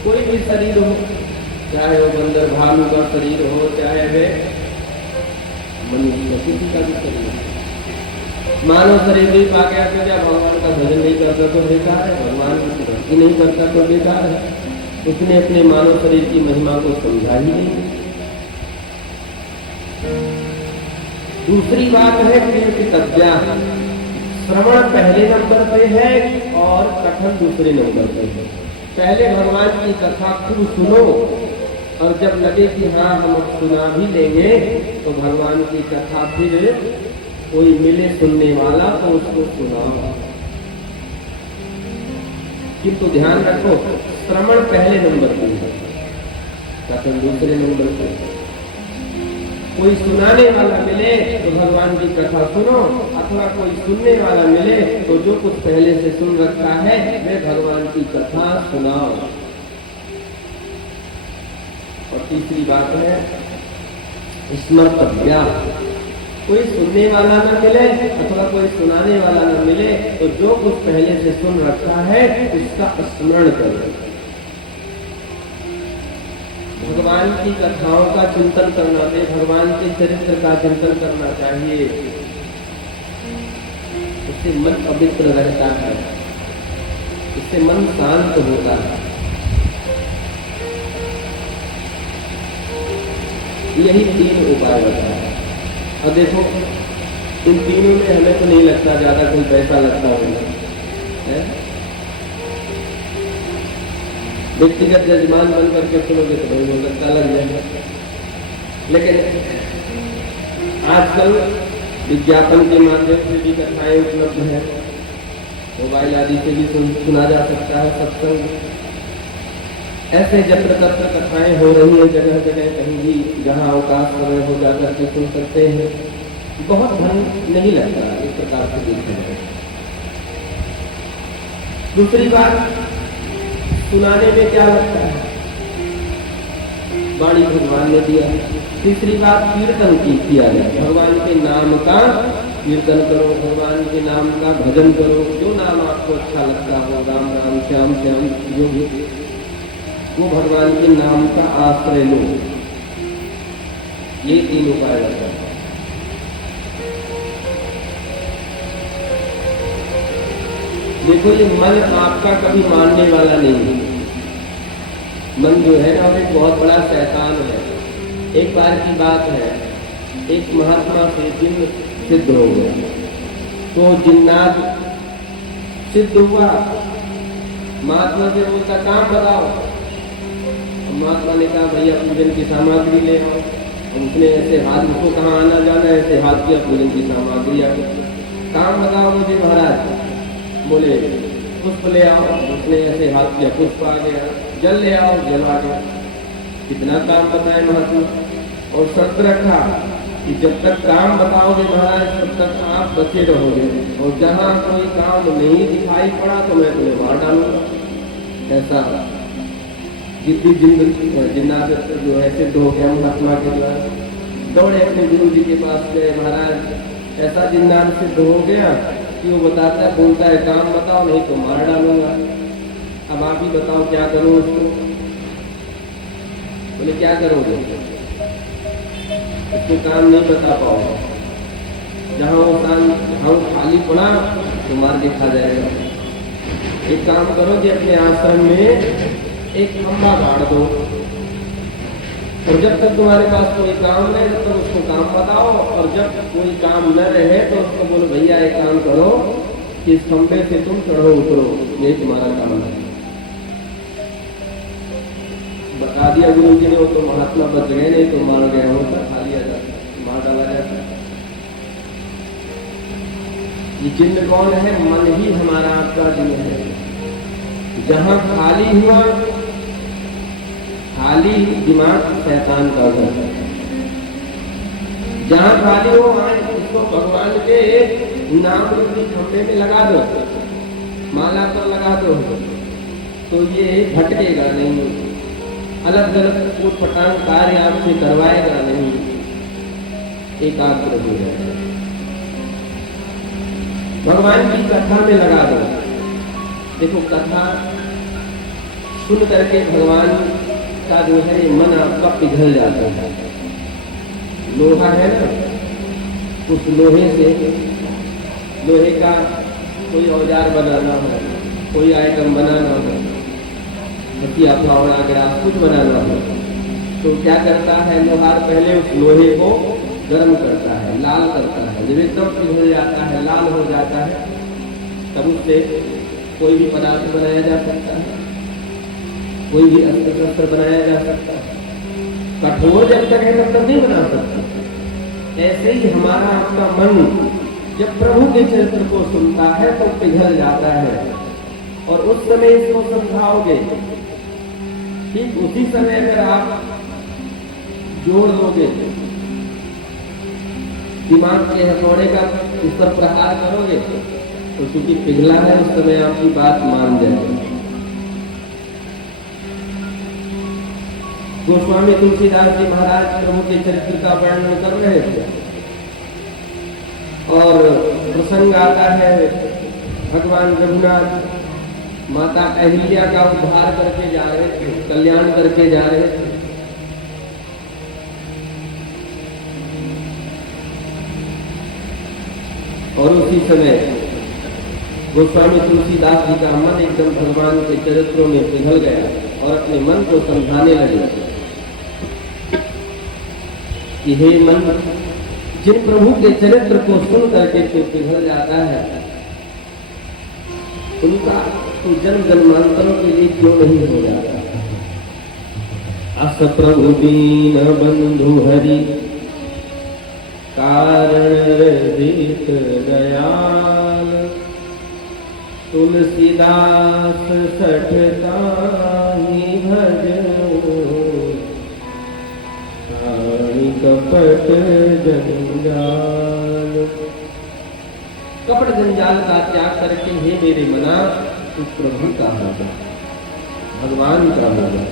कोई भी शरीर हो, चाहे वो बंदर भालू का शरीर हो, चाहे वे मनुष्य किसी का भी शरीर हो, मानव शरीर भी पा गया तो क्या भगवान का भजन नहीं करता तो बेकार है, भगवान की भक्ति नहीं करता तो बेकार है। उसने अपने मानव शरीर की महिमा को समझा ही नहीं। दूसरी बात है कीर्तितव्या, श्रवण पहले नंबर पे है और कथन दूसरे नंबर पे है। पहले भगवान की कथा खूब सुनो और जब लगे कि हाँ हम सुना भी लेंगे तो भगवान की कथा फिर कोई मिले सुनने वाला तो उसको सुनाओ। किंतु ध्यान रखो, श्रवण पहले नंबर पे है, कथन दूसरे नंबर पे। कोई सुनाने वाला मिले तो भगवान की कथा सुनो, अथवा कोई सुनने वाला मिले तो जो कुछ पहले से सुन रखा है वे भगवान की कथा सुनाओ। और तीसरी बात है स्मर्तव्या, कोई सुनने वाला न मिले अथवा कोई सुनाने वाला न मिले तो जो कुछ पहले से सुन रखा है उसका स्मरण करो। भगवान की कथाओं का चिंतन करना चाहिए, भगवान के चरित्र का चिंतन करना चाहिए। उससे मन पवित्र रहता है, इससे मन शांत होता है। यही 3 उपाय बताया। अब देखो इन तीनों में हमें तो नहीं लगता ज्यादा कोई पैसा लगता होगा, व्यक्तिगत जजमान बन करके सुनोगे तो नहीं हो सकता लग जाएगा। लेकिन आजकल विज्ञापन के माध्यम से भी कथाएं उपलब्ध है, मोबाइल आदि से भी सुना जा सकता है सत्संग। ऐसे जत्र तत्र कथाएं हो रही है जगह जगह, कहीं भी जहां अवकाश समय हो जाकर के सुन सकते हैं। बहुत धन नहीं लगता इस प्रकार से देखा जाए। दूसरी बात, सुनाने में क्या लगता है, वाणी भगवान ने दिया। तीसरी बात, कीर्तन किया जाए, भगवान के नाम का कीर्तन करो, भगवान के नाम का भजन करो। जो नाम आपको अच्छा लगता हो, राम राम श्याम श्याम, जो भी वो भगवान के नाम का आश्रय लो। ये 3 उपाय लगता है। देखो ये मन आपका कभी मानने वाला नहीं है। मन जो है ना एक बहुत बड़ा शैतान है। एक बार की बात है, एक महात्मा से जिन्न सिद्ध हो गया, तो जिन्नात सिद्ध हुआ, महात्मा से बोलता काम बताओ। महात्मा ने कहा भैया पूजन की सामग्री ले आओ। उसने ऐसे हाथ, उसको कहाँ आना जाना, ऐसे हाथ किया पूजन की सामग्री आ गई। काम बताओ मुझे महाराज। बोले पुष्प ले आओ। उसने ऐसे हाथ किया, पुष्प आ गया। जल ले आओ, जल आ गया। कितना काम बताए महात्मा, और शर्त रखा कि जब तक काम बताओगे महाराज तब तक आप बचे रहोगे, और जहाँ कोई काम नहीं दिखाई पड़ा तो मैं तुम्हें मार डालूंगा। ऐसा जितनी जिन्नात जो है सिद्ध हो गया महात्मा के द्वारा। दौड़े अपने गुरु जी के पास गए, महाराज ऐसा जिन्नात सिद्ध हो गया कि वो बताता है, बोलता है काम बताओ नहीं तो मार डालूंगा। अब आप ही बताओ क्या करो उसको। बोले क्या करोगे, उसको काम नहीं बता पाओगे। जहाँ वो काम खाली पड़ा तो मार के खा जाएगा। एक काम करो कि अपने आश्रम में एक खंभा गाड़ दो, और जब तक तुम्हारे पास कोई काम रहे तब तक उसको काम बताओ, और जब कोई काम न रहे तो उसको बोलो भैया एक काम करो कि इस खंभे से तुम चढ़ो उतरो, ये तुम्हारा काम है। बता दिया गुरु जी ने, वो तो महात्मा बच गए, नहीं तो मार गया होता, खा लिया जाता, मार डाला जाता। ये चिन्ह कौन है, मन ही हमारा आपका चिन्ह है। जहां खाली हुआ, खाली दिमाग शैतान का घर है। जहां खाली हो वहां इसको भगवान के नाम रूपी खंभे में लगा दो, माला पर लगा दो, तो ये भटकेगा नहीं, अलग अलग उटपटांग कार्य आपसे करवाएगा नहीं, एकाग्र हो जाएगा। भगवान की कथा में लगा दो। देखो कथा सुन करके भगवान का जो है मन आपका पिघल जाता है। लोहा है ना, उस लोहे से, लोहे का कोई औजार बनाना हो, कोई आइटम बनाना हो, बतिया फावड़ा गिलास कुछ बनाना हो, तो क्या करता है लोहार? पहले उस लोहे को गर्म करता है, लाल करता है। जब एकदम पिघल जाता है, लाल हो जाता है, तब उससे कोई भी पदार्थ बनाया जा सकता है, कोई भी अस्त्र शस्त्र बनाया जा सकता है। कठोर जब तक है तब तक नहीं बना सकता। ऐसे ही हमारा आपका मन जब प्रभु के चरित्र को सुनता है तो पिघल जाता है, और उस समय इसको समझाओगे, ठीक उसी समय अगर आप जोड़ लोगे, दिमाग के हथौड़े का उस पर प्रहार करोगे, तो चूंकि पिघला है उस समय आपकी बात मान जाएगी। गोस्वामी तुलसीदास जी महाराज प्रभु के चरित्र का वर्णन कर रहे थे, और प्रसंग आता है भगवान रघुनाथ माता अहिल्या का उद्धार करके जा रहे थे, कल्याण करके जा रहे थे। और उसी समय गोस्वामी तुलसीदास जी का मन एकदम भगवान के चरित्रों में पिघल गया और अपने मन को समझाने लगे कि हे मन, जिन प्रभु के चरित्र को सुन करके तू पिघल जाता है, उनका तू जन्म जन्मांतरों के लिए क्यों नहीं हो जाता? अस प्रभु दीन बंधु हरि कारण रहित दयाल, तुलसीदास सठता ही भजो, कपट जंजाल। कपट जंजाल का त्याग करके हे मेरे मना, तू प्रभु का हो जा, भगवान का हो जा।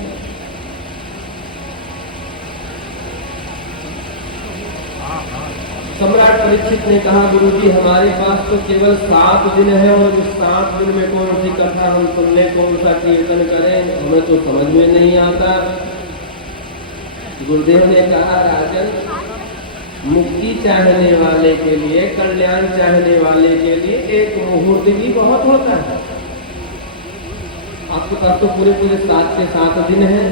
सम्राट परीक्षित ने कहा, गुरुजी हमारे पास तो केवल 7 दिन है, और इस 7 दिन में कौन सी कथा हम सुनने, कौन सा कीर्तन करें, हमें तो समझ में नहीं आता। गुरुदेव ने कहा, राजन, मुक्ति चाहने वाले के लिए, कल्याण चाहने वाले के लिए एक मुहूर्त भी बहुत होता है। आपके पास तो पूरे 7 के 7 दिन है।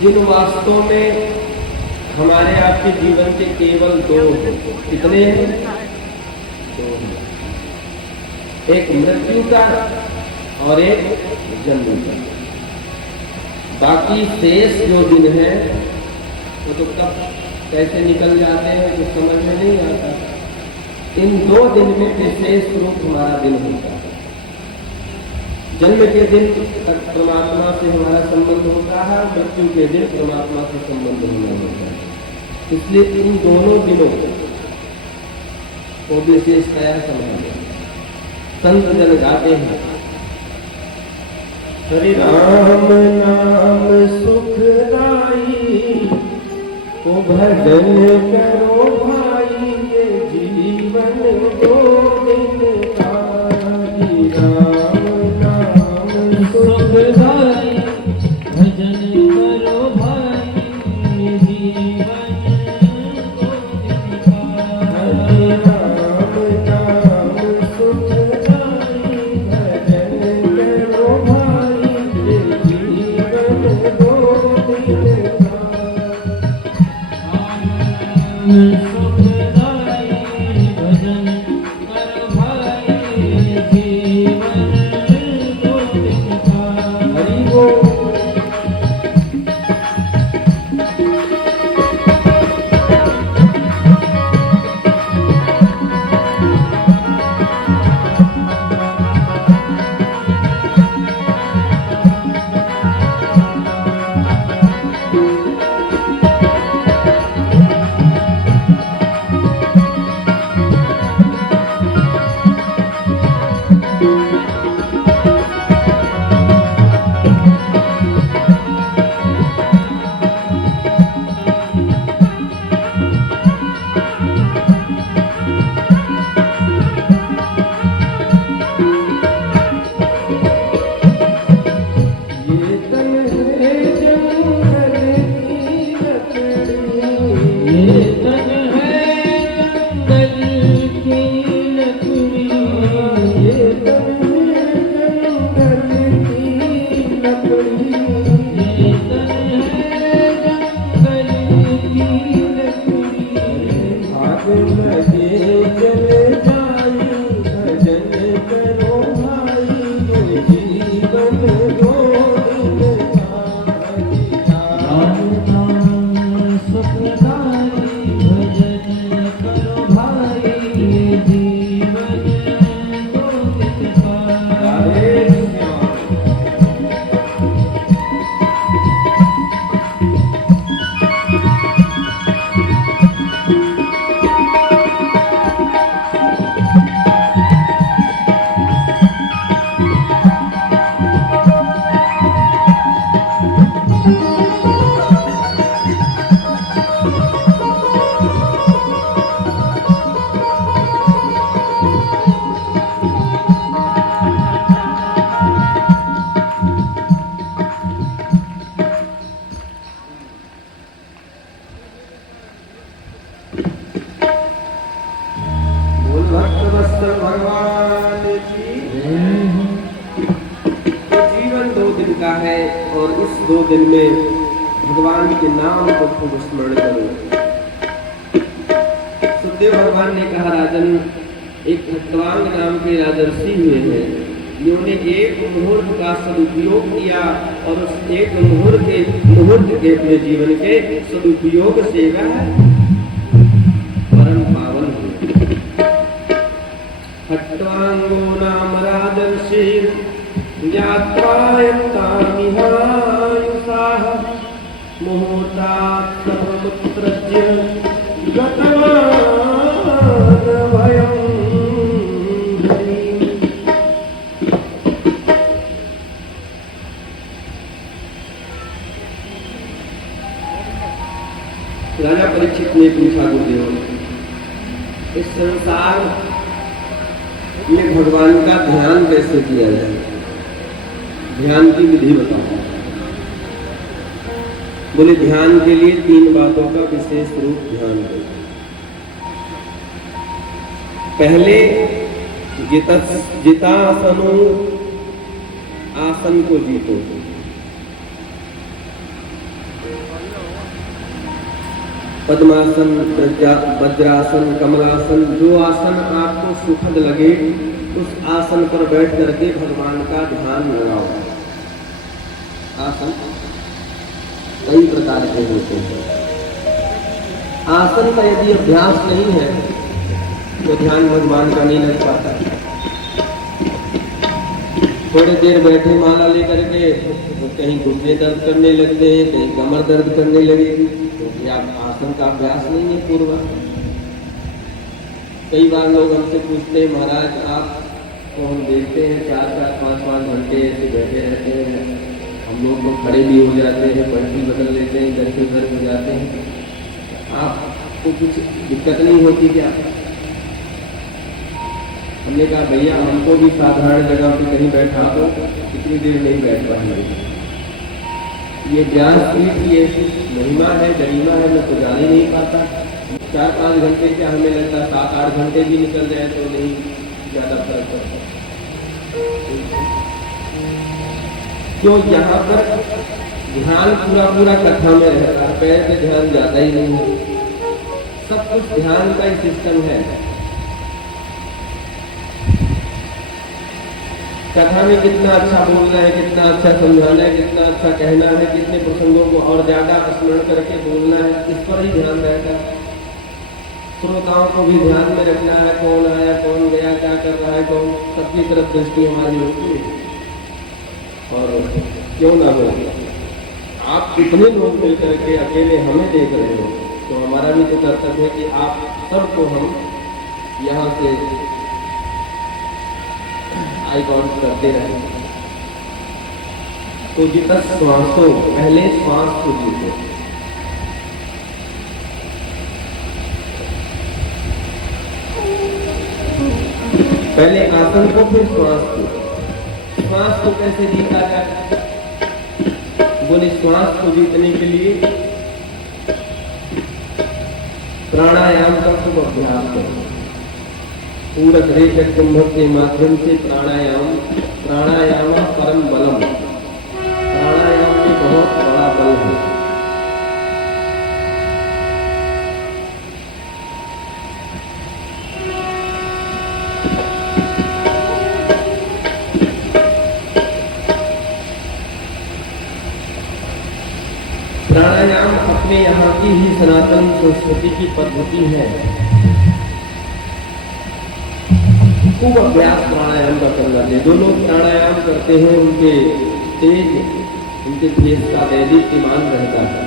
जिन वास्तव में हमारे आपके जीवन के केवल 2 कितने हैं? 2 हैं। एक मृत्यु का और एक जन्म का। बाकी शेष जो दिन है वो तो कब कैसे निकल जाते हैं कुछ समझ में नहीं आता। इन 2 दिन में विशेष रूप हमारा दिन होता है। जन्म के दिन तक परमात्मा से हमारा संबंध होता है, मृत्यु के दिन परमात्मा से संबंध होना होता है। इसलिए इन दोनों दिनों को विशेषतया समझना। संत जन गाते हैं, हरि राम नाम सुखदाई, को भजन करो भाई, ये जीवन 2 दिन का। हरि राम नाम सुखदाई, भजन करो भाई, ये जीवन 2 दिन का। हरि राम नाम सुखदाई, भजन करो भाई, ये जीवन 2 दिन का। कहीं चले जाई भजन करो भाई ये जीवन दो दिन का सुखदाई भजन करो भाई ये जीवन दो दिन का। हरे कृष्ण। बोल भक्तवत्सल भगवान की। तो जीवन 2 दिन का है और इस 2 दिन में भगवान के नाम को खूब स्मरण करो। सुखदेव भगवान ने कहा राजन एक खट्वांग नाम के राजर्षि हुए हैं, जिन्होंने एक मुहूर्त का सदुपयोग किया और उस एक मुहूर्त के अपने जीवन के सदुपयोग से वह परम पावन हुए। खट्वांगो नाम राजर्षि यात्रायतामिहायुषाः मुहूर्तात् सर्वमुत्सृज्य गतवान् भयं हरिम्। राजा परीक्षित ने पूछा गुरुदेव, इस संसार में भगवान का ध्यान कैसे किया जाए, ध्यान की विधि बताओ। बोले ध्यान के लिए 3 बातों का विशेष रूप ध्यान दो। पहले जितासनो आसन को जीतो। पद्मासन, वज्रासन, कमलासन, जो आसन आपको सुखद लगे उस आसन पर बैठ करके भगवान का ध्यान लगाओ। आसन कई प्रकार के होते हैं। आसन का यदि अभ्यास नहीं है तो ध्यान भगवान का नहीं लग पाता। थोड़ी देर बैठे माला लेकर के तो कहीं घुटने दर्द करने लगते हैं, कहीं कमर दर्द करने लगेगी, तो आप आसन का अभ्यास नहीं है पूर्व। कई बार लोग हमसे पूछते हैं महाराज आप तो हम देखते हैं 4-4, 5-5 घंटे ऐसे बैठे रहते हैं, हम लोग तो खड़े भी हो जाते हैं, पलटी बदल लेते हैं, इधर से उधर हो जाते हैं, आपको कुछ दिक्कत नहीं होती क्या? हमने कहा भैया हमको भी साधारण जगह पे कहीं बैठा दो, कितनी देर नहीं बैठ पाएंगे। ये व्यासपीठ की ऐसी महिमा है, गरिमा है, मैं तो जान ही नहीं पाता। 4-5 घंटे क्या हमें लगता है 7-8 घंटे भी निकल जाए तो नहीं ज्यादा फर्क पड़ता। क्यों? यहाँ पर ध्यान पूरा कथा में रहता है, पैर पे ध्यान जाता ही नहीं है। सब कुछ ध्यान का ही सिस्टम है। कथा में कितना अच्छा बोलना है, कितना अच्छा समझाना है, कितना अच्छा कहना है, कितने प्रसंगों को और ज्यादा स्मरण करके बोलना है, इस पर ही ध्यान रहता है। श्रोताओं को भी ध्यान में रखना है, कौन आया कौन गया, क्या कर रहा है कौन, सबकी तरफ दृष्टि हमारी होती है। और क्यों ना हो, आप कितने लोग मिल करके अकेले हमें देख रहे हो तो हमारा भी तो कर्तव्य है कि आप सबको हम यहाँ से आई कांटेक्ट करते रहे। तो जितना श्वासों, पहले श्वास को जीतो। पहले आसन को फिर श्वास को। श्वास को कैसे जीता जाए? बोले श्वास को जीतने के लिए प्राणायाम का खूब अभ्यास करो। पूरक रेचक कुंभक के माध्यम से प्राणायाम परम बलम। प्राणायाम में बहुत बड़ा बल है। अपने यहाँ की ही सनातन संस्कृति की पद्धति है। खूब अभ्यास प्राणायाम का करना चाहिए। जो लोग प्राणायाम करते हैं उनके तेज, उनके फेस का दैदीप्यमान रहता है,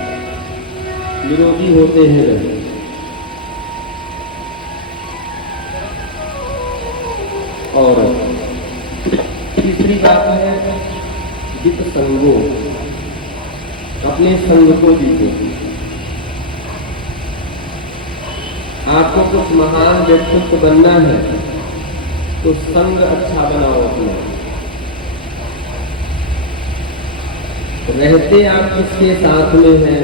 निरोगी होते हैं वे। और तीसरी बात है जित संगो, अपने संग को जीते। आपको कुछ महान व्यक्तित्व बनना है तो संग अच्छा बनाओ अपना। रहते आप किसके साथ में हैं,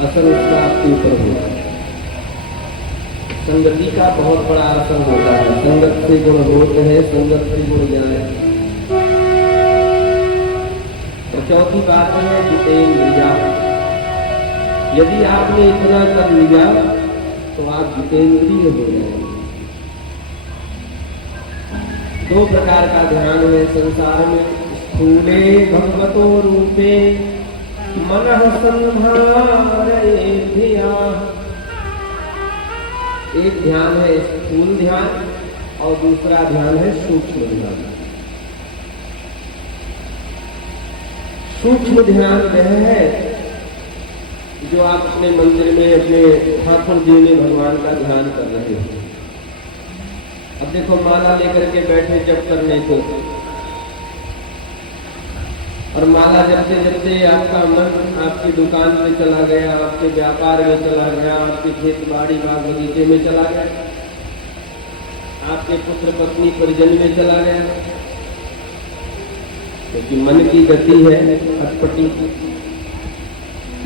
असर उसका आपके ऊपर होगा। संगति का बहुत बड़ा असर होता है। संगत से गुण होते हैं, संगत से गुण जाए। और चौथी बात है जितेंद्रिया। यदि आपने इतना कर लिया तो आप जितेंद्रिय हो जाएंगे। दो प्रकार का ध्यान है संसार में। स्थूले भगवतो रूपे मनः संहारये धिया। एक ध्यान है स्थूल ध्यान और दूसरा ध्यान है सूक्ष्म ध्यान। सूक्ष्म ध्यान वह है जो आप अपने मंदिर में अपने ठाकुर जी में भगवान का ध्यान कर रहे हैं। अब देखो माला लेकर के बैठे जप करने को, और माला जपते जपते आपका मन आपकी दुकान में चला गया, आपके व्यापार में चला गया, आपके खेत बाड़ी बाग बगीचे में चला गया, आपके पुत्र पत्नी परिजन में चला गया। क्योंकि मन की गति है अटपटी।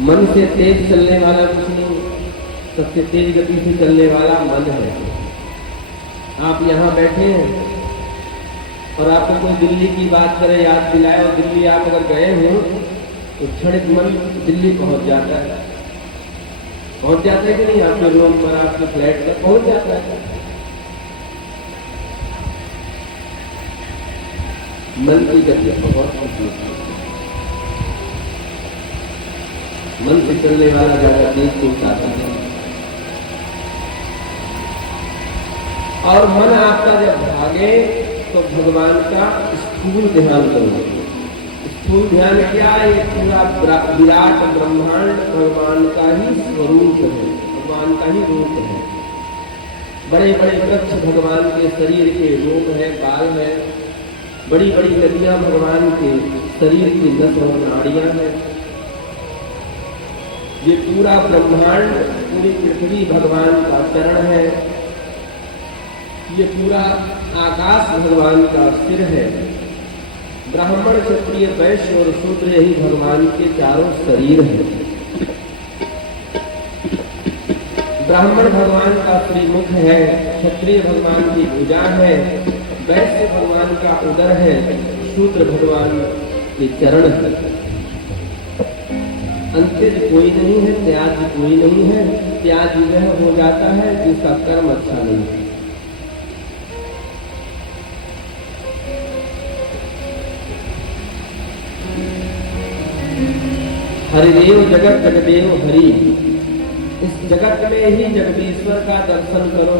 मन से तेज चलने वाला कुछ नहीं, सबसे तेज गति से चलने वाला मन है। आप यहाँ बैठे हैं और आपको कोई दिल्ली की बात करे, याद दिलाए, और दिल्ली आप अगर गए हो तो क्षणिक मन दिल्ली पहुंच जाता है। पहुंच जाता है कि नहीं? आपके रूम पर, आपके फ्लैट तक पहुंच जाता है। मन की गति बहुत होती है। मन से चलने वाला ज्यादा तेज चलता है। और मन आपका जब भागे तो भगवान का स्थूल ध्यान करो। स्थूल ध्यान क्या है? पूरा विराट ब्रह्मांड भगवान का ही स्वरूप है, भगवान का ही रूप है। बड़े बड़े वृक्ष भगवान के शरीर के रोग है, बाल है। बड़ी बड़ी नदियां भगवान के शरीर की नस और नाड़ियां हैं। ये पूरा ब्रह्मांड, पूरी पृथ्वी भगवान का चरण है। ये पूरा आकाश भगवान का सिर है। ब्राह्मण क्षत्रिय वैश्य और शूद्र यही भगवान के चारों शरीर है। ब्राह्मण भगवान का श्रीमुख है, क्षत्रिय भगवान की भुजा है, वैश्य भगवान का उदर है, शूद्र भगवान के चरण है। अंतिज कोई नहीं है, त्याज्य कोई नहीं है। त्याज्य वह हो जाता है जिसका कर्म अच्छा नहीं है। हरिदेव जगत जगदेव हरि। इस जगत में ही जगदीश्वर का दर्शन करो।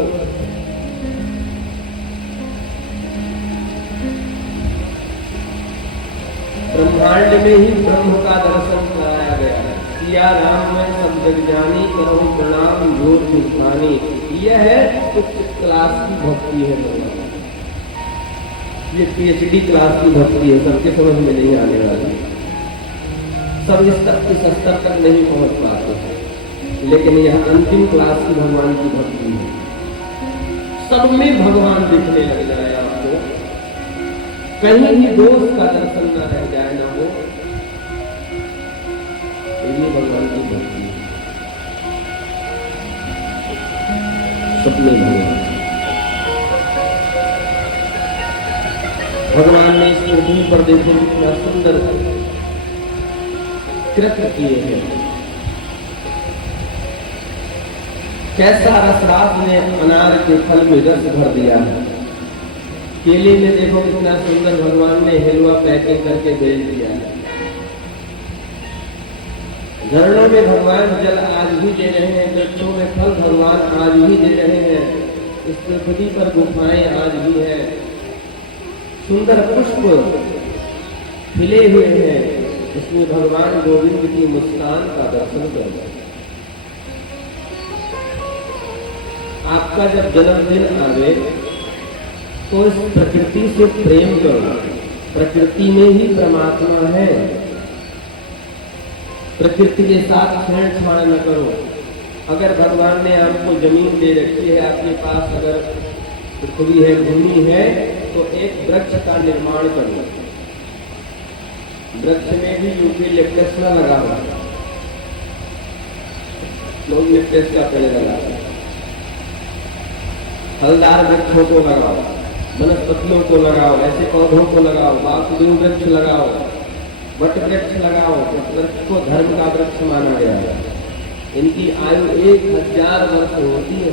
ब्रह्मांड में ही ब्रह्म का दर्शन कराया गया है। सिया राम में सब जग जानी, करो प्रणाम जोर मुस्कानी। यह है उच्च क्लास की भक्ति है भगवान। ये PhD क्लास की भक्ति है, सबके समझ में नहीं आने वाली। सब इस स्तर तक नहीं पहुंच पाते, लेकिन यह अंतिम क्लास की भगवान की भक्ति है। सब में भगवान दिखने लग जाए आपको, कहीं भी दोष का दर्शन न रह जाए ना हो। ये भगवान की भक्ति है। सपने भगवान ने इस पृथ्वी पर देखो कितना सुंदर कृत्य किए हैं। कैसा रसराज ने अनार के फल में रस भर दिया है। केले में देखो कितना सुंदर भगवान ने हलवा पैकिंग करके भेज दिया है। झरनों में भगवान जल आज भी दे रहे हैं, वृक्षों में फल भगवान आज भी दे रहे हैं, इस पृथ्वी पर गुफाएं आज भी हैं, सुंदर पुष्प खिले हुए हैं, इसमें भगवान गोविंद की मुस्कान का दर्शन करो। आपका जब जन्मदिन आवे तो इस प्रकृति से प्रेम करो, प्रकृति में ही परमात्मा है, प्रकृति के साथ छेड़छाड़ न करो। अगर भगवान ने आपको जमीन दे रखी है, आपके पास अगर पृथ्वी है, भूमि है, तो एक वृक्ष का निर्माण करो। वृक्ष में भी यूकेलिप्टस न लगा हुआ, लोग यूकेलिप्टस का पेड़ लगाते हैं। फलदार वृक्षों को लगाओ, वनस्पतियों को लगाओ, ऐसे पौधों को लगाओ, बांसुरी वृक्ष लगाओ, वट वृक्ष लगाओ। इस वृक्ष को धर्म का वृक्ष माना गया है, इनकी आयु 1000 वर्ष होती है।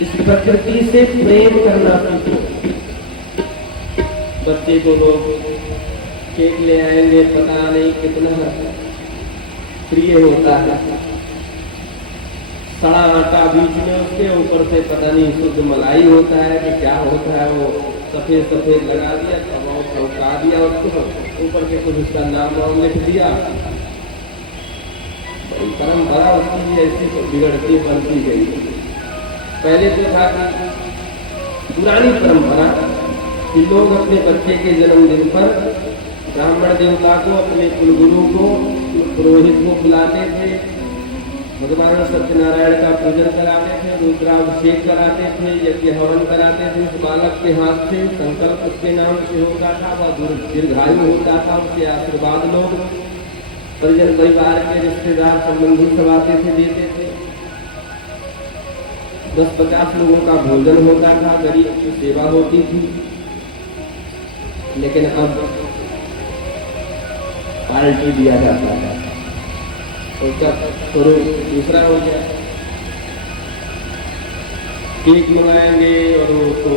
इस प्रकृति से प्रेम करना सीखो। बच्चे को लोग केक ले आएंगे, पता नहीं कितना प्रिय होता है, सड़ा आटा बीच में, उसके ऊपर से पता नहीं शुद्ध मलाई होता है कि क्या होता है, वो सफेद सफेद लगा दिया, तवा चौंका दिया, उसको ऊपर के कुछ उसका नाम वाम लिख दिया। बड़ी परंपरा उसकी भी ऐसी बिगड़ती बनती गई। पहले तो था कि पुरानी परंपरा कि लोग अपने बच्चे के जन्मदिन पर ब्राह्मण देवता को, अपने कुलगुरु को, पुरोहित को बुलाते थे, भगवान सत्यनारायण का पूजन कराते थे, रुद्राभिषेक कराते थे, यज्ञ हवन कराते थे। उस बालक के हाथ से संकल्प उसके नाम से होता था, वह दीर्घायु होता था, उसके आशीर्वाद लोग परिजन परिवार के रिश्तेदार संबंधी सब आते थे, देते थे। 10-50 लोगों का भोजन होता था, गरीब की सेवा होती थी। लेकिन अब पार्टी दिया जाता है, तो क्या करो, दूसरा हो गया, केक मंगाएंगे और उसको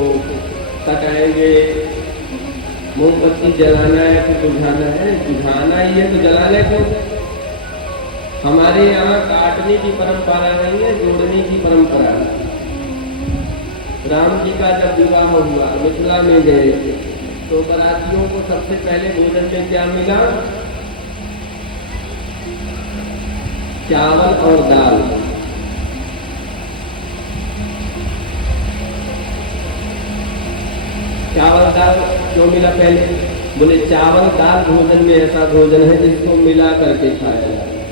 कटाएंगे, मोमबत्ती जलाना है कि बुझाना है, बुझाना ही है तो जलाने को। हमारे यहाँ काटने की परंपरा नहीं है, जोड़ने की परंपरा है। राम जी का जब विवाह हुआ, मिथिला में गए तो बरातियों को सबसे पहले भोजन में क्या मिला? चावल और दाल। चावल दाल क्यों मिला पहले? बोले चावल दाल भोजन में ऐसा भोजन है जिसको मिला करके खाया जाता है।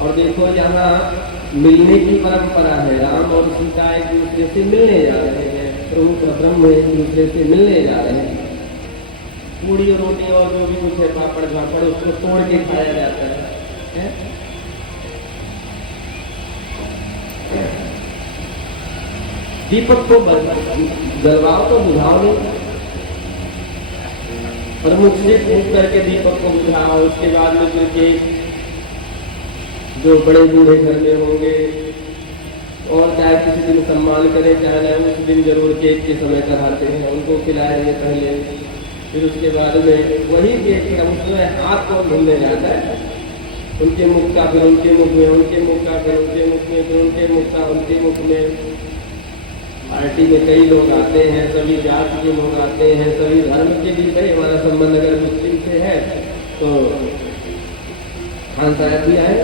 और देखो यहाँ मिलने की परंपरा है, राम और सीता एक दूसरे से मिलने जा रहे हैं, प्रभु ब्रह्म एक दूसरे से मिलने जा रहे हैं। पूड़ी रोटी और जो भी कुछ है, पापड़ झापड़, उसको तोड़ के खाया जाता है। दीपक को जलवाओ तो बुझाओ नहीं, प्रमुख से फूंक करके दीपक को बुझाओ। उसके बाद में फिर के जो बड़े बूढ़े घर में होंगे और चाहे किसी दिन सम्मान करें चाहे नहीं, उस दिन जरूर केक के समय कराते हैं, उनको खिलाएंगे पहले, फिर उसके बाद में वही केक उसमें हाथ को धुलने जाता है, उनके मुख का फिर उनके मुख में, उनके मुख का फिर उनके मुख में, फिर उनके मुख का उनके मुख में। पार्टी में कई लोग आते हैं, सभी जाति के लोग आते हैं, सभी धर्म के भी। कई हमारा संबंध अगर मुस्लिम से है तो खान साहब भी आए,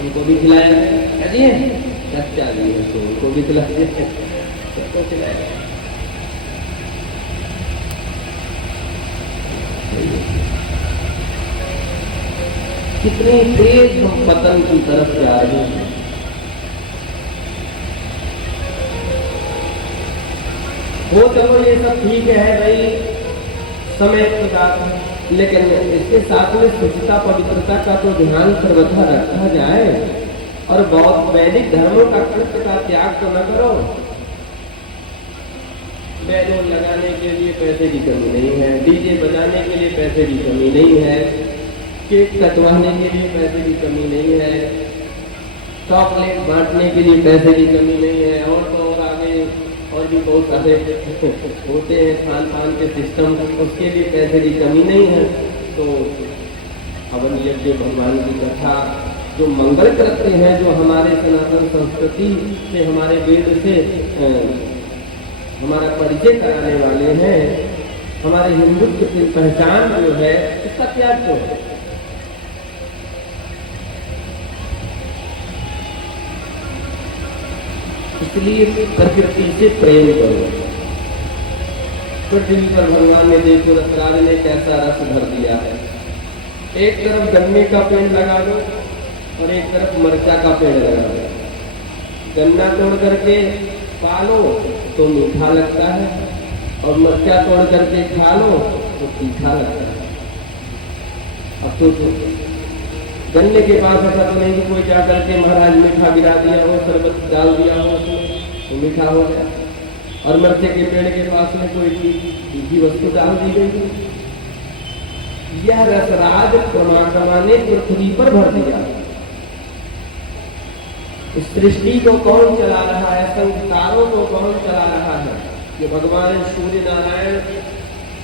उनको भी खिलाया जाए, अच्छा जी है तो उनको भी खिलाते हैं, सबको खिलाया। कितनी तेज हम पतन की तरफ जा रहे हैं। वो चलो ये सब ठीक है भाई, समय के साथ, लेकिन इसके साथ में शुद्धता पवित्रता का तो ध्यान सर्वथा रखा जाए। और बहुत वैदिक धर्मों का कृत्य का त्याग तो न करो। बैलून लगाने के लिए पैसे की कमी नहीं है, डीजे बजाने के लिए पैसे की कमी नहीं है, केक कटवाने के लिए पैसे की कमी नहीं है, चॉकलेट बांटने के लिए पैसे की कमी नहीं है, और तो और आगे और भी बहुत सारे होते हैं खान पान के सिस्टम, उसके लिए पैसे की कमी नहीं है। तो हवन यज्ञ, भगवान की कथा, जो मंगल करते हैं, जो हमारे सनातन संस्कृति से, हमारे वेद से हमारा परिचय कराने वाले हैं, हमारे हिंदुत्व की पहचान जो है, इसका त्याग क्यों है? इसलिए प्रकृति से प्रेम करो। पृथ्वी पर भगवान ने देखो रसराज ने कैसा रस भर दिया है। एक तरफ गन्ने का पेड़ लगा दो और एक तरफ मरचा का पेड़ लगा दो। गन्ना तोड़ करके पालो तो मीठा लगता है और मरचा तोड़ करके खा लो तो तीखा लगता है। अब तो गन्ने के पास ऐसा तो नहीं कि कोई जाकर के महाराज मीठा गिरा दिया हो, शरबत डाल दिया हो उसमें तो मीठा हो गया, और मरचे के पेड़ के पास में कोई तीखी वस्तु डाल दी गई। यह रसराज परमात्मा ने पृथ्वी पर भर दिया। इस सृष्टि को कौन चला रहा है? संसारों को कौन चला रहा है? ये भगवान सूर्य नारायण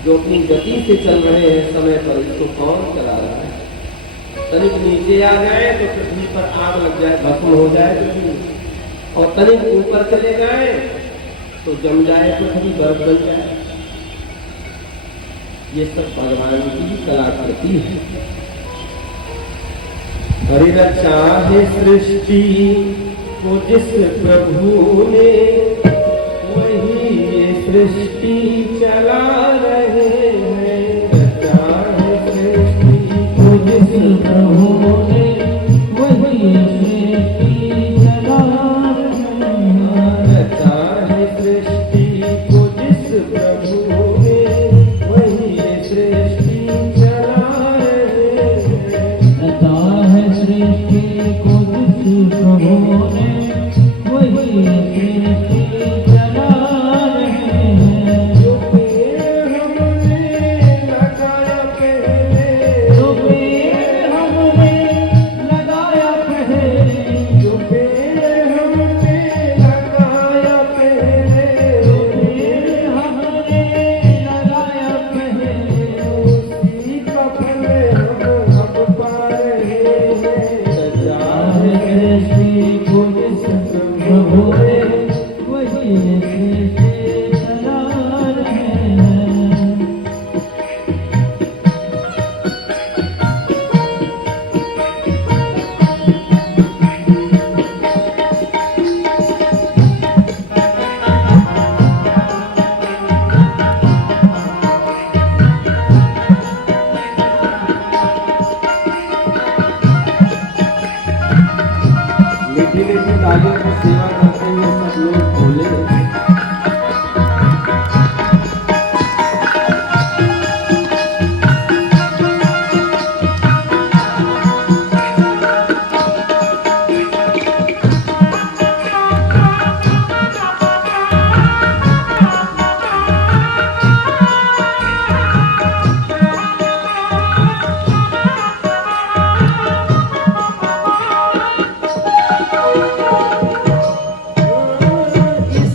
जो अपनी गति से चल रहे हैं समय पर, इसको कौन चला रहा है? तनिक नीचे आ जाए तो पृथ्वी पर आग लग जाए, भस्म हो जाए पृथ्वी, और तनिक ऊपर चले जाए तो जम जाए पृथ्वी, बर्फ बन जाए। ये सब भगवान की कलाकृति है। हरि रचा है सृष्टि को जिस प्रभु ने, वही ये सृष्टि चला रहे हैं। रचा है सृष्टि को जिस प्रभु ने, वही ये सृष्टि चला रहे हैं। रचा है सृष्टि को जिस प्रभु ने, वही ये सृष्टि चला रहे हैं। रचा है सृष्टि को जिस प्रभु ने, वही ये सृष्टि चला रहे हैं। जो पेड़ हमने लगाया पहले, जो पेड़ हमने लगाया पहले, जो पेड़ हमने लगाया पहले, जो पेड़ हमने लगाया पहले, उसी का फल हम अब पा रहे हैं। सजा है सृष्टि को जिस प्रभु ने, वही ये सृष्टि चला रहे हैं। मीठी मीठी तालियों की सेवा करते हुए सब लोग बोले। इस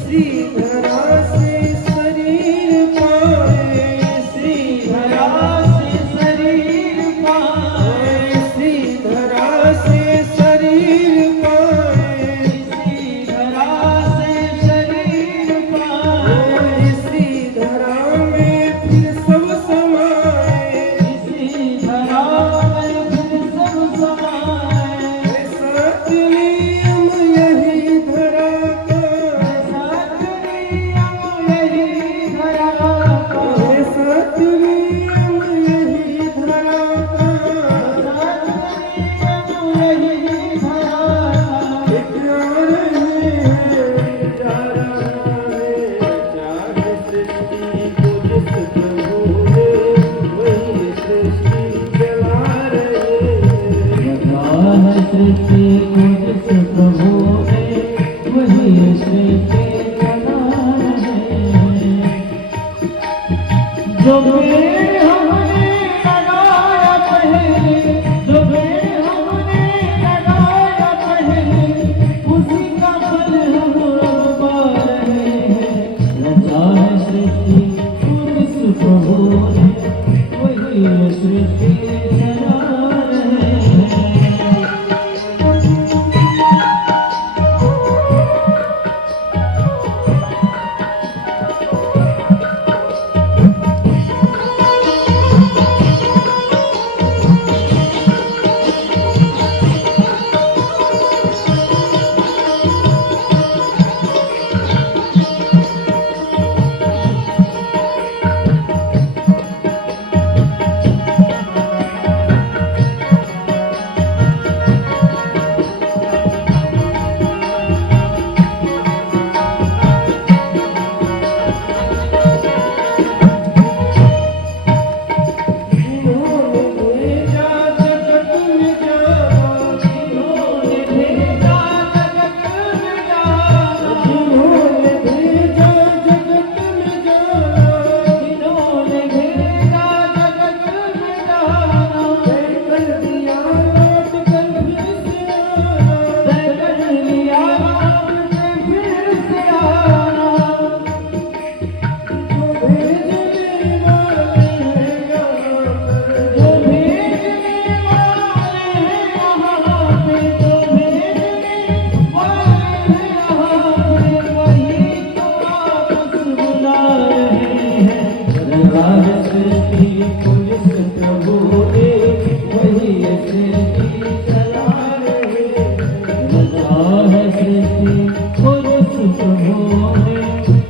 सृष्टि और सुख हो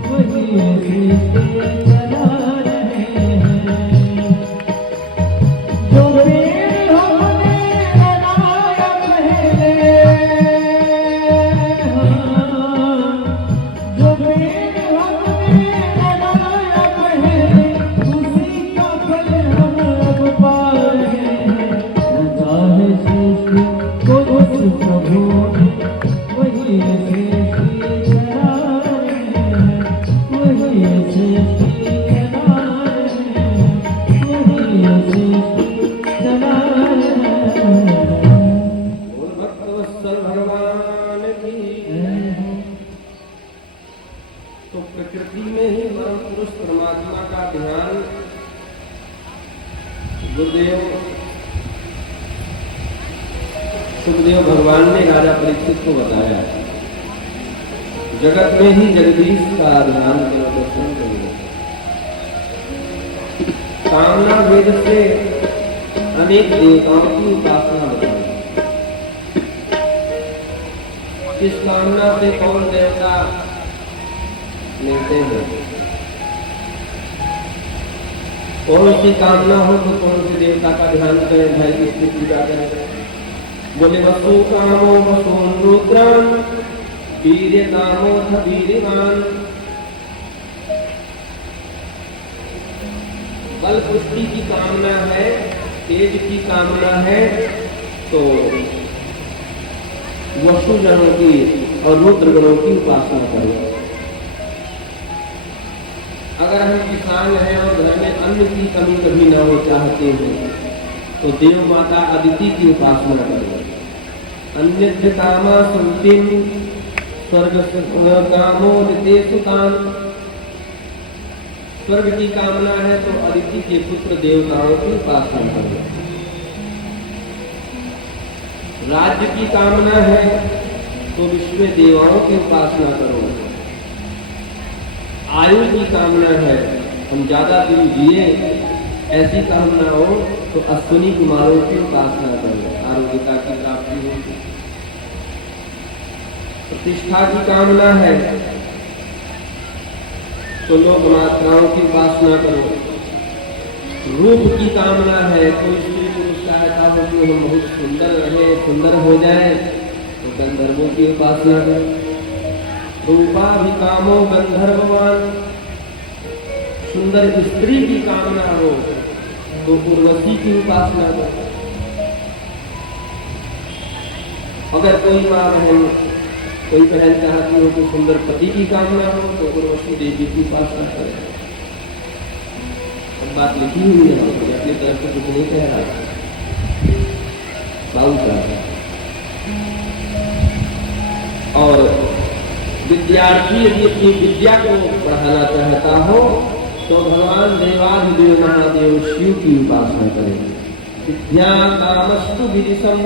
वही सृष्टि चला रहे हैं। जो पेड़ हमने लगाया पहले, जो पेड़ हमने लगाया पहले, उसी का फल हम अब पा रहे हैं। चाहे सृष्टि को सुख हो वही सृष्टि चला रहे हैं, वही सृष्टि चला रहे हैं, वही सृष्टि चला रहे हैं। बोल भक्तवत्सल भगवान की। तो प्रकृति में ही परम पुरुष परमात्मा का ध्यान गुरुदेव सुखदेव भगवान ने राजा परीक्षित को बताया। जगत में ही जगदीश का ध्यान दर्शन करें। कामना वेद से अनेक देवताओं की उपासना बताई। इस कामना से कौन देवता मिलते हैं, कौन सी कामना हो तो कौन से देवता का ध्यान करें, भाई किसकी पूजा करें। बोले वसु कामो वसून रुद्रान वीर्य कामोथ वीर्यवान। बल पुष्टि की कामना है, तेज की कामना है तो वसु जनों की और रुद्र गणों की उपासना करें। अगर हम किसान हैं और घर में अन्न की कमी कभी ना हो चाहते हैं तो देव माता अदिति की उपासना करें। अन्य कामा सुतिम स्वर्ग कामो निते सुतान। स्वर्ग की कामना है तो अदिति के पुत्र देवताओं की उपासना करें। राज्य की कामना है तो विश्व देवाओं की उपासना करो। आयु की कामना है हम ज्यादा दिन जिए, ऐसी कामना हो तो अश्विनी कुमारों की उपासना करें, आरोग्यता की प्राप्ति होगी। प्रतिष्ठा की कामना है तो लोक मात्राओं की उपासना करो। रूप की कामना है तो स्त्री पुरुष चाहता हो कि हम बहुत सुंदर रहे, सुंदर हो जाए तो गंधर्वों की उपासना करो। रूपाभिकामो गंधर्ववान। सुंदर स्त्री की कामना हो तो उर्वशी की उपासना करो। अगर कोई माँ बहन कोई बहन चाहती हो कि सुंदर पति की कामना हो तो उर्वशी देवी की उपासना करें। अब बात लिखी हुई है, अपनी तरफ से कुछ नहीं कह रहा बाबू का। और विद्यार्थी यदि अपनी विद्या को बढ़ाना चाहता हो तो भगवान देवाधिदेव महादेव शिव की उपासना करें। विद्या कामस्तु विदिशम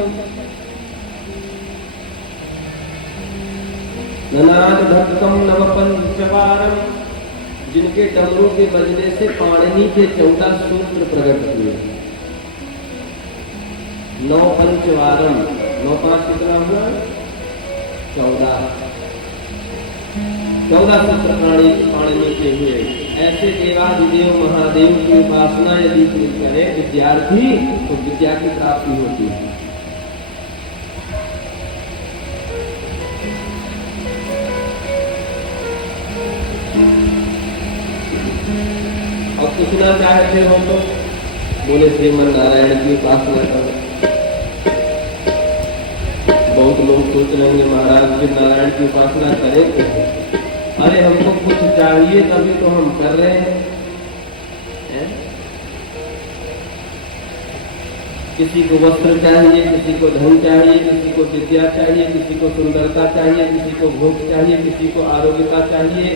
ननाद धक्कम नवपंचवारम। जिनके डमरू के बजने से पाणिनि के 14 सूत्र प्रकट हुए। 9 पंचवारम, 9 5 कितना हुआ? 14 सूत्र पाणिनि के हुए। ऐसे देवाधिदेव महादेव की उपासना यदि करे विद्यार्थी तो विद्या की प्राप्ति होती है। और पूछना चाहते हो तो बोले श्रीमन नारायण की उपासना करो। बहुत लोग सोच रहे होंगे महाराज श्री नारायण की उपासना करें तो अरे हमको कुछ चाहिए तभी तो हम कर रहे हैं। किसी को वस्त्र चाहिए, किसी को धन चाहिए, किसी को विद्या चाहिए, किसी को सुंदरता चाहिए, किसी को भोग चाहिए, किसी को आरोग्यता चाहिए।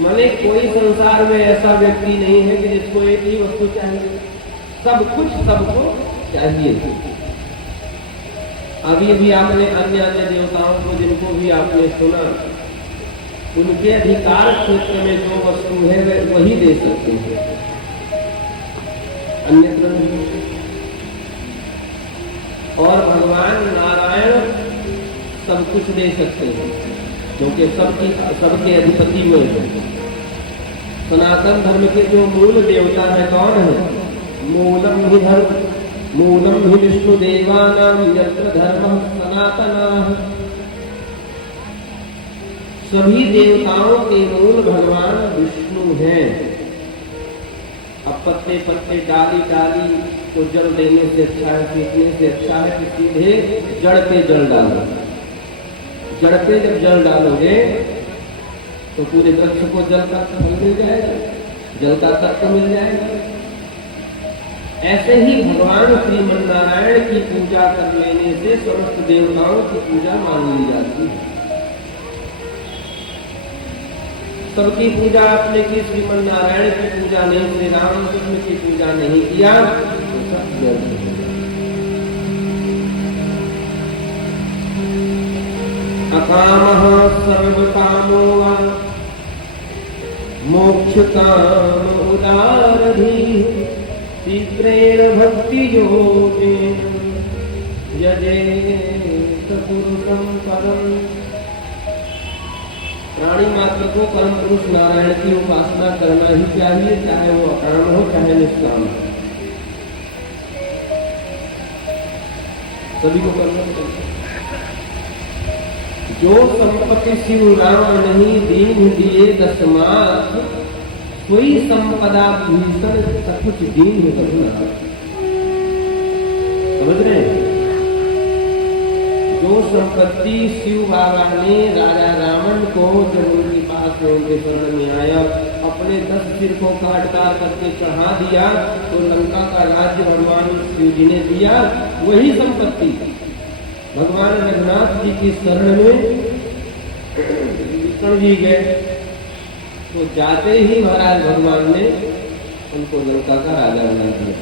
माने कोई संसार में ऐसा व्यक्ति नहीं है कि जिसको एक ही वस्तु चाहिए। सब कुछ सबको चाहिए। अभी अभी आपने अन्य अन्य देवताओं को जिनको भी आपने सुना, उनके अधिकार क्षेत्र में जो वस्तु है वे वही दे सकते हैं, अन्यत्र नहीं। और भगवान नारायण सब कुछ दे सकते हैं, क्योंकि सबके अधिपति वो है। सनातन धर्म के जो मूल देवता है कौन है? मूलम ही धर्म, मूलम ही विष्णु देवानां यत्र धर्म सनातनः। सभी देवताओं के मूल भगवान विष्णु हैं। अब पत्ते पत्ते डाली डाली को जल देने से अच्छा है, सीखने से अच्छा है कि सीधे जड़ पे जल डालो। जड़ पे जब जल डालोगे तो पूरे वृक्ष को जल का फल मिल जाएगा, जल का तत्व मिल जाएगा। ऐसे ही भगवान श्रीमन्नारायण की पूजा कर लेने से समस्त देवताओं की पूजा मान ली जाती है। सबकी पूजा आपने की, श्रीमन्नारायण की पूजा नहीं, श्री रामकृष्ण की पूजा नहीं किया, अकामः सर्वकामो वा मोक्षकाम उदारधीः तीव्रेण भक्ति योगेन यजेत पुरुषं परम्। प्राणी मात्र को परम पुरुष नारायण की उपासना करना ही चाहिए, चाहे वो अकाम हो चाहे निष्काम हो, सभी को करना चाहिए। जो संपत्ति शिव राम नहीं दीन दिए दशमात, कोई संपदा भीषण सकुच दीन करना। समझ रहे हैं? जो संपत्ति शिव बाबा ने राजा रावण को जब उनके पास में उनके शरण में आया, अपने 10 सिर को काट काट करके चढ़ा दिया, तो लंका का राज्य भगवान शिव जी ने दिया। वही संपत्ति भगवान रघुनाथ जी की शरण में विष्णु जी गए, तो जाते ही महाराज भगवान ने उनको लंका का राजा बना दिया।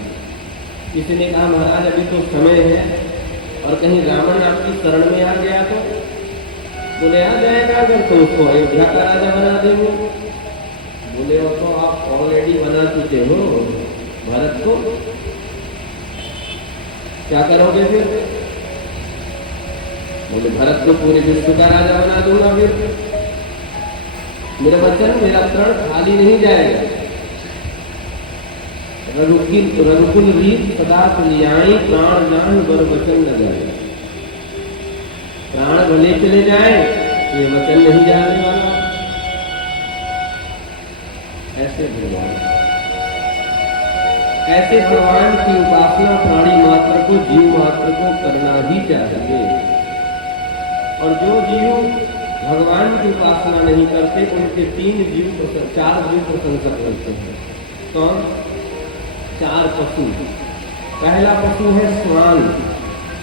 किसी ने कहा महाराज अभी तो समय है और कहीं रावण आपकी शरण में आ गया तो? बोले आ जाएगा अगर तो उसको अयोध्या का राजा बना देंगे। बोले वो तो आप ऑलरेडी बना चुके हो भरत को, क्या करोगे फिर? बोले भरत को पूरे विश्व का राजा बना दूंगा फिर। मेरा वचन मेरा प्रण खाली नहीं जाएगा। रघुकुल रीत सदा कल्याणी प्राण जान बर वचन न जाए। प्राण भले चले जाए ये वचन नहीं जाने वाला। ऐसे भगवान की उपासना प्राणी मात्र को जीव मात्र को करना ही चाहिए। और जो जीव भगवान की उपासना नहीं करते उनके 4 जीव प्रशंसा करते हैं। कौन? 4 पशु। पहला पशु है श्वान।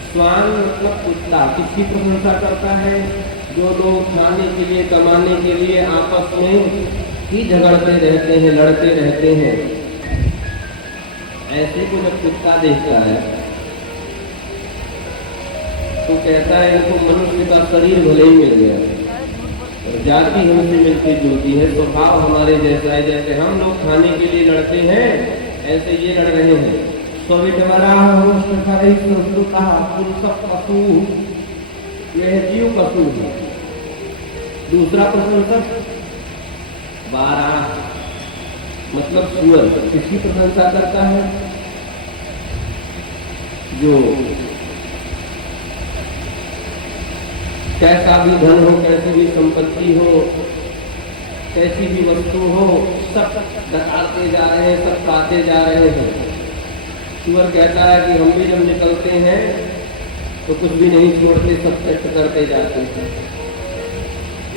श्वान मतलब कुत्ता। किसकी प्रशंसा करता है? जो लोग खाने के लिए कमाने के लिए आपस में ही झगड़ते रहते हैं, लड़ते रहते हैं, ऐसे को जब कुत्ता देखता है तो कहता है इनको मनुष्य का शरीर भले ही मिल गया, और जाति हमसे मिलती जुलती है, स्वभाव हमारे जैसा है। जैसे हम लोग खाने के लिए लड़ते हैं ऐसे ये लड़ रहे हैं। पशु, यह जीव पशु है। दूसरा प्रशंसक 12 मतलब सुअर। किसकी प्रशंसा करता है? जो कैसा भी धन हो, कैसी भी संपत्ति हो, कैसी भी वस्तु हो, सब डकारते जा रहे हैं, सब खाते जा रहे हैं। सुअर कहता है कि हम भी जब निकलते हैं तो कुछ भी नहीं छोड़ते, सब चट करते जाते हैं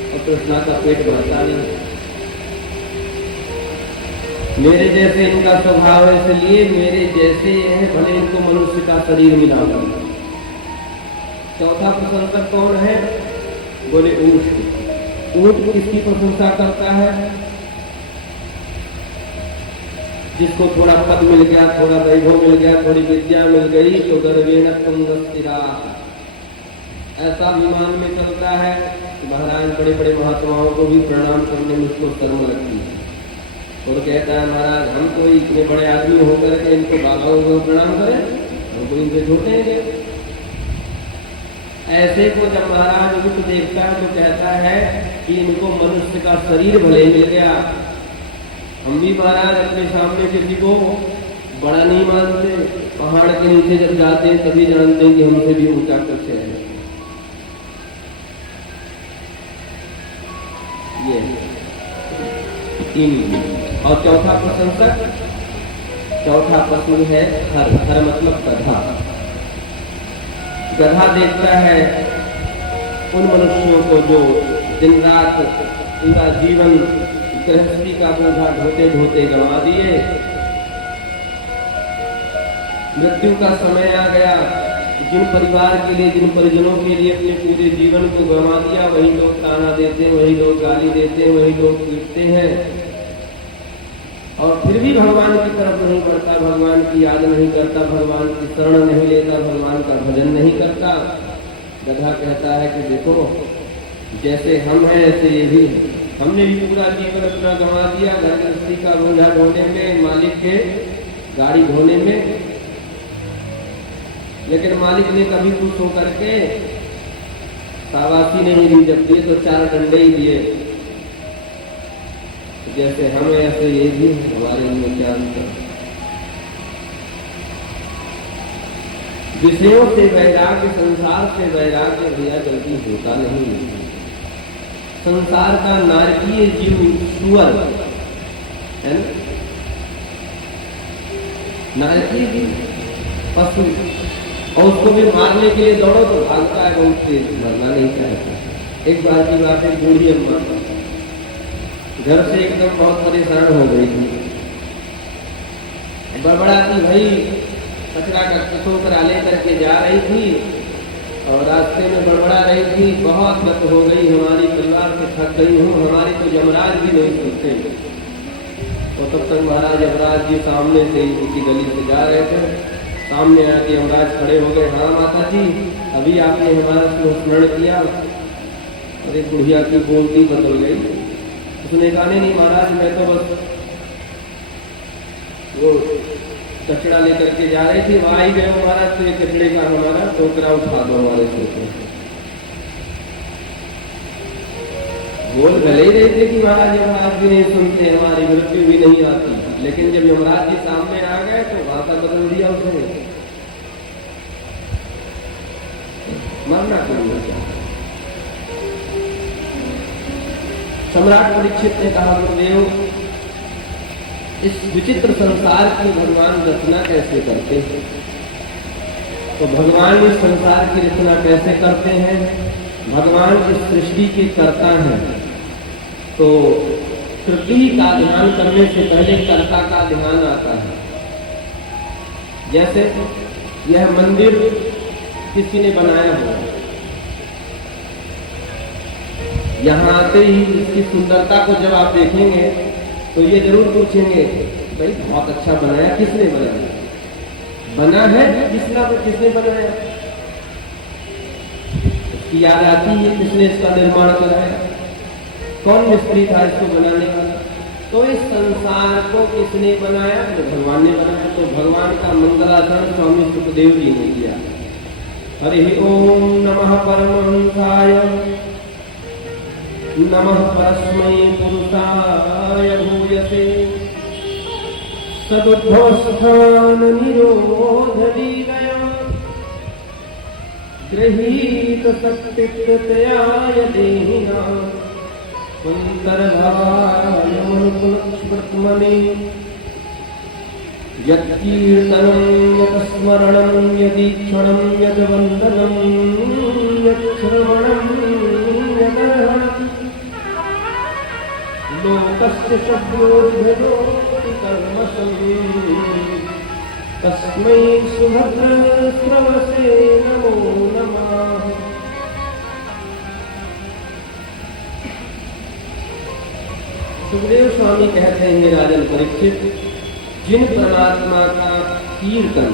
और कृष्णा का पेट भरता नहीं। मेरे जैसे इनका स्वभाव है, इसलिए मेरे जैसे है, भले इनको मनुष्य का शरीर मिला हो। चौथा प्रशंसक कौन है? बोले ऊंट। ऊंट किसकी प्रशंसा करता है? जिसको थोड़ा पद मिल गया, थोड़ा वैभव मिल गया, थोड़ी विद्या मिल गई तो गर्वेण तुंगस्थिरा। ऐसा विमान में चलता है कि महाराज बड़े बड़े महात्माओं को भी प्रणाम करने में उसको शर्म लगती है और कहता है महाराज हम तो इतने बड़े आदमी होकर के इनको बाबाओं को प्रणाम करें, हमको इनसे छोटे हैं। ऐसे को जब महाराज उनको देखता है तो कहता है कि इनको मनुष्य का शरीर भले मिल गया। हम भी महाराज अपने सामने किसी को बड़ा नहीं मानते, पहाड़ के नीचे जब जाते हैं तभी जानते हैं कि हमसे भी ऊंचा कुछ है। ये तीन। और चौथा प्रशंसक, चौथा प्रश्न है हर। हर मतलब गधा। गधा देखता है उन मनुष्यों को जो दिन रात पूरा जीवन गृहस्थी का बोझा ढोते ढोते गंवा दिए। मृत्यु का समय आ गया, जिन परिवार के लिए, जिन परिजनों के लिए अपने पूरे जीवन को गंवा दिया, वही लोग ताना देते हैं, वही लोग गाली देते हैं, वही लोग पीटते हैं, और फिर भी भगवान की तरफ नहीं बढ़ता, भगवान की याद नहीं करता, भगवान की शरण नहीं लेता, भगवान का भजन नहीं करता। गधा कहता है कि देखो, जैसे हम हैं ऐसे ये भी है। हमने भी पूरा जीवन अपना गंवा दिया घर गृहस्थी का बोझा ढोने में, मालिक के गाड़ी धोने में, लेकिन मालिक ने कभी खुश होकर के शाबाशी नहीं दी, जब दिए तो 4 डंडे ही दिए। जैसे हम ऐसे ये भी, हमारे लिए क्या अंतर। विषयों से वैराग्य, संसार से वैराग्य भैया जल्दी होता नहीं। संसार का नारकीय जीव सुअर है ना, नारकीय जीव पशु, और उसको भी मारने के लिए दौड़ो तो भागता है, बहुत तेज, मरना नहीं चाहता। एक बार की बात है, बूढ़ी अम्मा घर से एकदम बहुत परेशान हो गई थी, बड़बड़ाती भाई कचरा का टोकरा लेकर के जा रही थी और रास्ते में बड़बड़ा रही थी, बहुत गत हो गई, हमारी परिवार से थक गई हूँ, हमारे तो यमराज भी नहीं सुनते। और तब तक महाराज यमराज जी सामने से उनकी गली से जा रहे थे, सामने आके यमराज खड़े हो गए। हाँ माता जी, अभी आपने हमारा स्मरण किया। अरे बुढ़िया की बोलती बदल गई। उसने कहा नहीं महाराज, मैं तो बस वो कचरा लेकर के जा रही थी, वहां ही गए महाराज, तो ये कचड़े का हमारा टोकरा उठा दो हमारे सोचे। बोल भले ही रहे थे कि महाराज यमराज भी नहीं सुनते, हमारी मृत्यु भी नहीं आती, लेकिन जब यमराज जी सामने आ गए तो भाषा बदल दिया उसने। मरना क्यों क्या? सम्राट परीक्षित ने कहा, गुरुदेव इस विचित्र संसार की भगवान रचना कैसे करते हैं? तो भगवान इस संसार की रचना कैसे करते हैं? भगवान इस सृष्टि के कर्ता हैं, तो कृति का ध्यान करने से पहले कर्ता का ध्यान आता है। जैसे यह मंदिर किसी ने बनाया हो, यहाँ आते ही इसकी सुंदरता को जब आप देखेंगे तो ये जरूर पूछेंगे, भाई बहुत अच्छा बनाया, किसने बनाया? बना है किसने बनाया? इसकी याद आती है किसने इसका निर्माण कराया, कौन मिस्त्री था इसको बनाने वाला? तो इस संसार को किसने बनाया? तो भगवान ने बनाया। तो भगवान का मंगलाचरण स्वामी सुखदेव जी ने किया। हरि ओम नमः परमहंसाय नमः परस्मै पुरुषाय भूयसे सदुद्भवस्थान निरोध लीलया गृहीत शक्तित्वयाय देहिना कुंतरभाय मनुकुलस्मृतमने यत्कीर्तनं यत्स्मरणं यदीक्षणं यद्वन्दनं यत्श्रवणं यदर्हणं लोकस्य शब्दोर्भिदोति कर्मसं तस्मै सुभद्रश्रवसे नमो नमः। सुखदेव स्वामी कहते हैं, राजन परीक्षित, जिन परमात्मा का कीर्तन,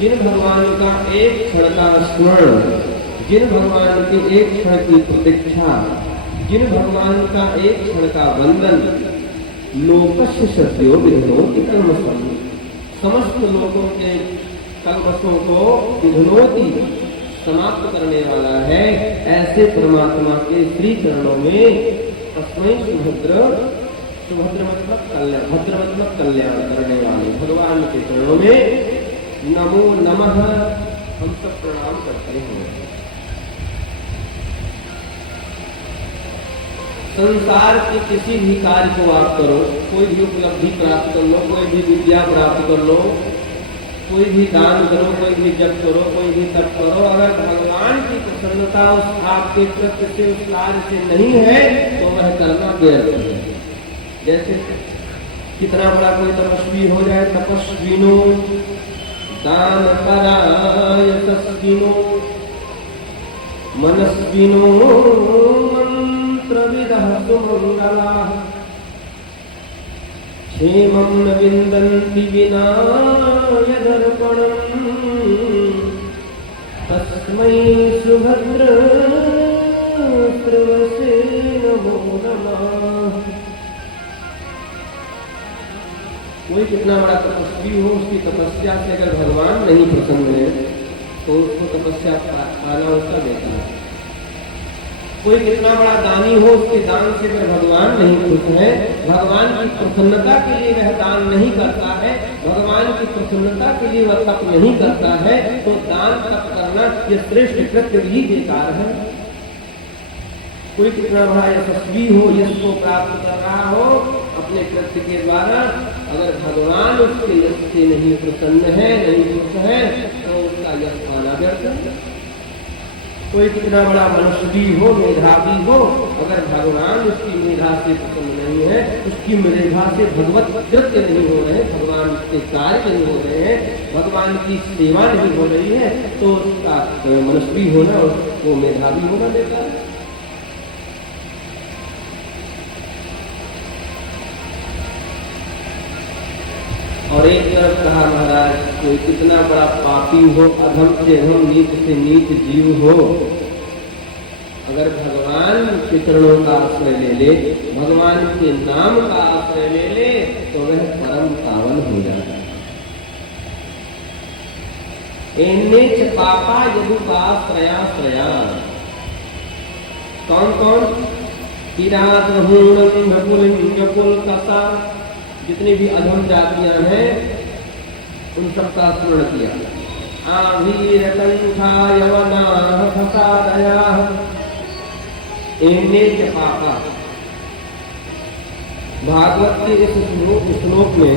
जिन भगवान का एक क्षण का स्मरण, जिन भगवान के एक क्षण की प्रतीक्षा, जिन भगवान का एक क्षण का वंदन, लोकस्य सत्यो विधनोति कल्मषम्, समस्त लोगों के कल्मषों को विधनोति, समाप्त करने वाला है, ऐसे परमात्मा के श्री चरणों में तस्मै सुभद्र, सुभद्र मतलब कल्याण, भद्र मतलब कल्याण करने वाले भगवान के चरणों में नमो नमः हम सब प्रणाम करते हैं। संसार के किसी भी कार्य को आप करो, कोई भी उपलब्धि प्राप्त कर लो, कोई भी विद्या प्राप्त कर लो, कोई भी दान करो, कोई भी जप करो, कोई भी तप करो, अगर भगवान की प्रसन्नता उस आपके कृत्य से, उस कार्य से नहीं है तो वह करना व्यर्थ है। जैसे कितना बड़ा कोई तपस्वी हो जाए, तपस्विनो दान कराय तस्विनो मनस्विनो मंत्रविदः सुमंगलाः क्षेमं न विन्दन्ति विना यदर्पणम् तस्मै सुभद्र श्रवसे नमो नमः। कोई कितना बड़ा तपस्वी हो, उसकी तपस्या से अगर भगवान नहीं प्रसन्न है तो उसको तपस्या पाना उसका बेकार है। कोई कितना बड़ा दानी हो, उसके दान से अगर भगवान नहीं खुश है, भगवान की प्रसन्नता के लिए वह दान नहीं करता है, भगवान की प्रसन्नता के लिए वह तप नहीं करता है, तो दान तप करना यह श्रेष्ठ कृत्य भी बेकार है। कोई कितना बड़ा यशस्वी हो, यश को प्राप्त कर रहा हो अपने कृत्य के द्वारा, अगर भगवान उसके यश से नहीं प्रसन्न है, नहीं खुश है, तो उसका यश पाना व्यर्थ है। कोई कितना बड़ा मनुष्य हो, मेधावी हो, अगर भगवान उसकी मेधा से प्रसन्न नहीं है, उसकी मेधा से भगवत कृत्य नहीं हो रहे, भगवान उसके कार्य नहीं हो रहे हैं, भगवान की सेवा नहीं हो रही है, तो उसका मनुष्य होना, वो मेधावी होना बेकार है। और एक तरफ कहा महाराज, कोई कितना बड़ा पापी हो, अधम से अधम, नीच से नीच जीव हो, अगर भगवान के चरणों का आश्रय ले ले, भगवान के नाम का आश्रय ले ले, तो वह परम पावन हो जाता है। एनेच पापा यदुपाश्रयाश्रया, कौन कौन? किरात हूणम नकुल कसा, जितनी भी अधम जातियां हैं उन सबका स्मरण किया। आभीरकंठा यवनाः फसादयाः एनेच पापा। भागवत के इस श्लोक में,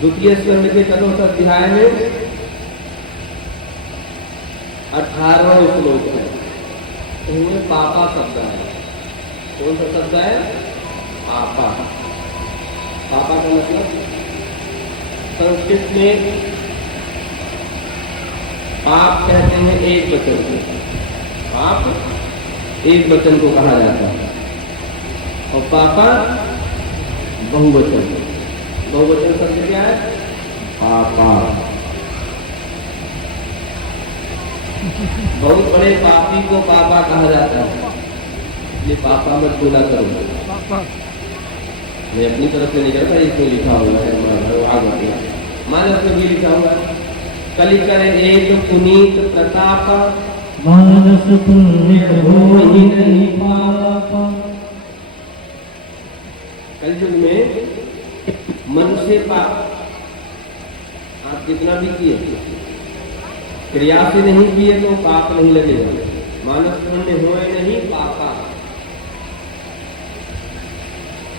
द्वितीय स्कंद के चतुर्थ अध्याय में 18वां श्लोक है, उनमें पापा शब्द है। कौन सा शब्द है? पापा। पापा का मतलब संस्कृत में पाप कहते हैं एक वचन को, पाप एक वचन को कहा जाता है, और पापा बहुवचन। बहुवचन शब्द क्या है? पापा। बहुत बड़े पापी को पापा कहा जाता है, ये पापा मत बोला करो। मैं अपनी तरफ से नहीं करता, इसमें लिखा हुआ है, आगे मानस में भी लिखा हुआ है। कलि करे एक पुनीत प्रताप, मानस पुण्य होई नहीं पापा। कलयुग में मनुष्य पाप आप जितना भी किए, क्रिया से नहीं किए तो पाप नहीं लगेगा। मानस पुण्य होए नहीं पापा।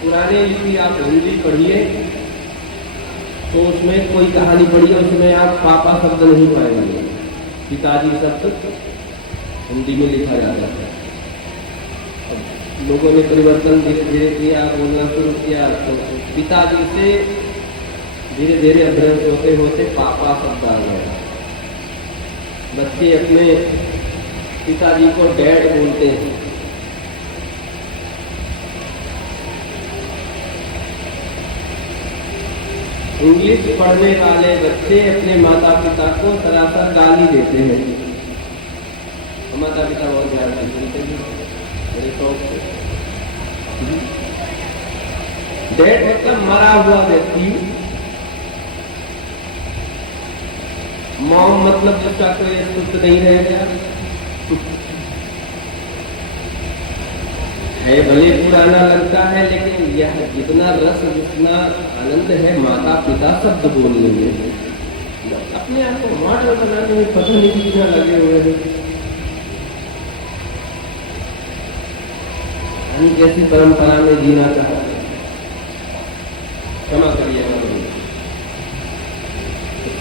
पुराने लिपि आप हिंदी पढ़िए तो उसमें कोई कहानी पढ़िए, उसमें आप पापा शब्द नहीं पाएंगे, पिताजी शब्द हिंदी में लिखा जाता है। अब लोगों ने परिवर्तन धीरे धीरे किया, बोलना शुरू किया, तो पिताजी से धीरे धीरे अभ्यस्त होते होते पापा शब्द आ गया। बच्चे अपने पिताजी को डैड बोलते हैं। इंग्लिश पढ़ने वाले बच्चे अपने माता पिता को सरासर गाली देते हैं। तो माता पिता बहुत ध्यान से सुनते हैं, मेरे शौक से। डेड मतलब मरा हुआ व्यक्ति, मॉम मतलब जिसका कोई अस्तित्व नहीं रह गया है, भले पुराना लगता है, लेकिन यह जितना रस जितना आनंद है माता पिता शब्द बोलने में, अपने आप को मॉडल बनाने में पता नहीं कितना लगे हुए हैं। हम कैसी परंपरा में जीना चाहते हैं, क्षमा करिएगा मुझे,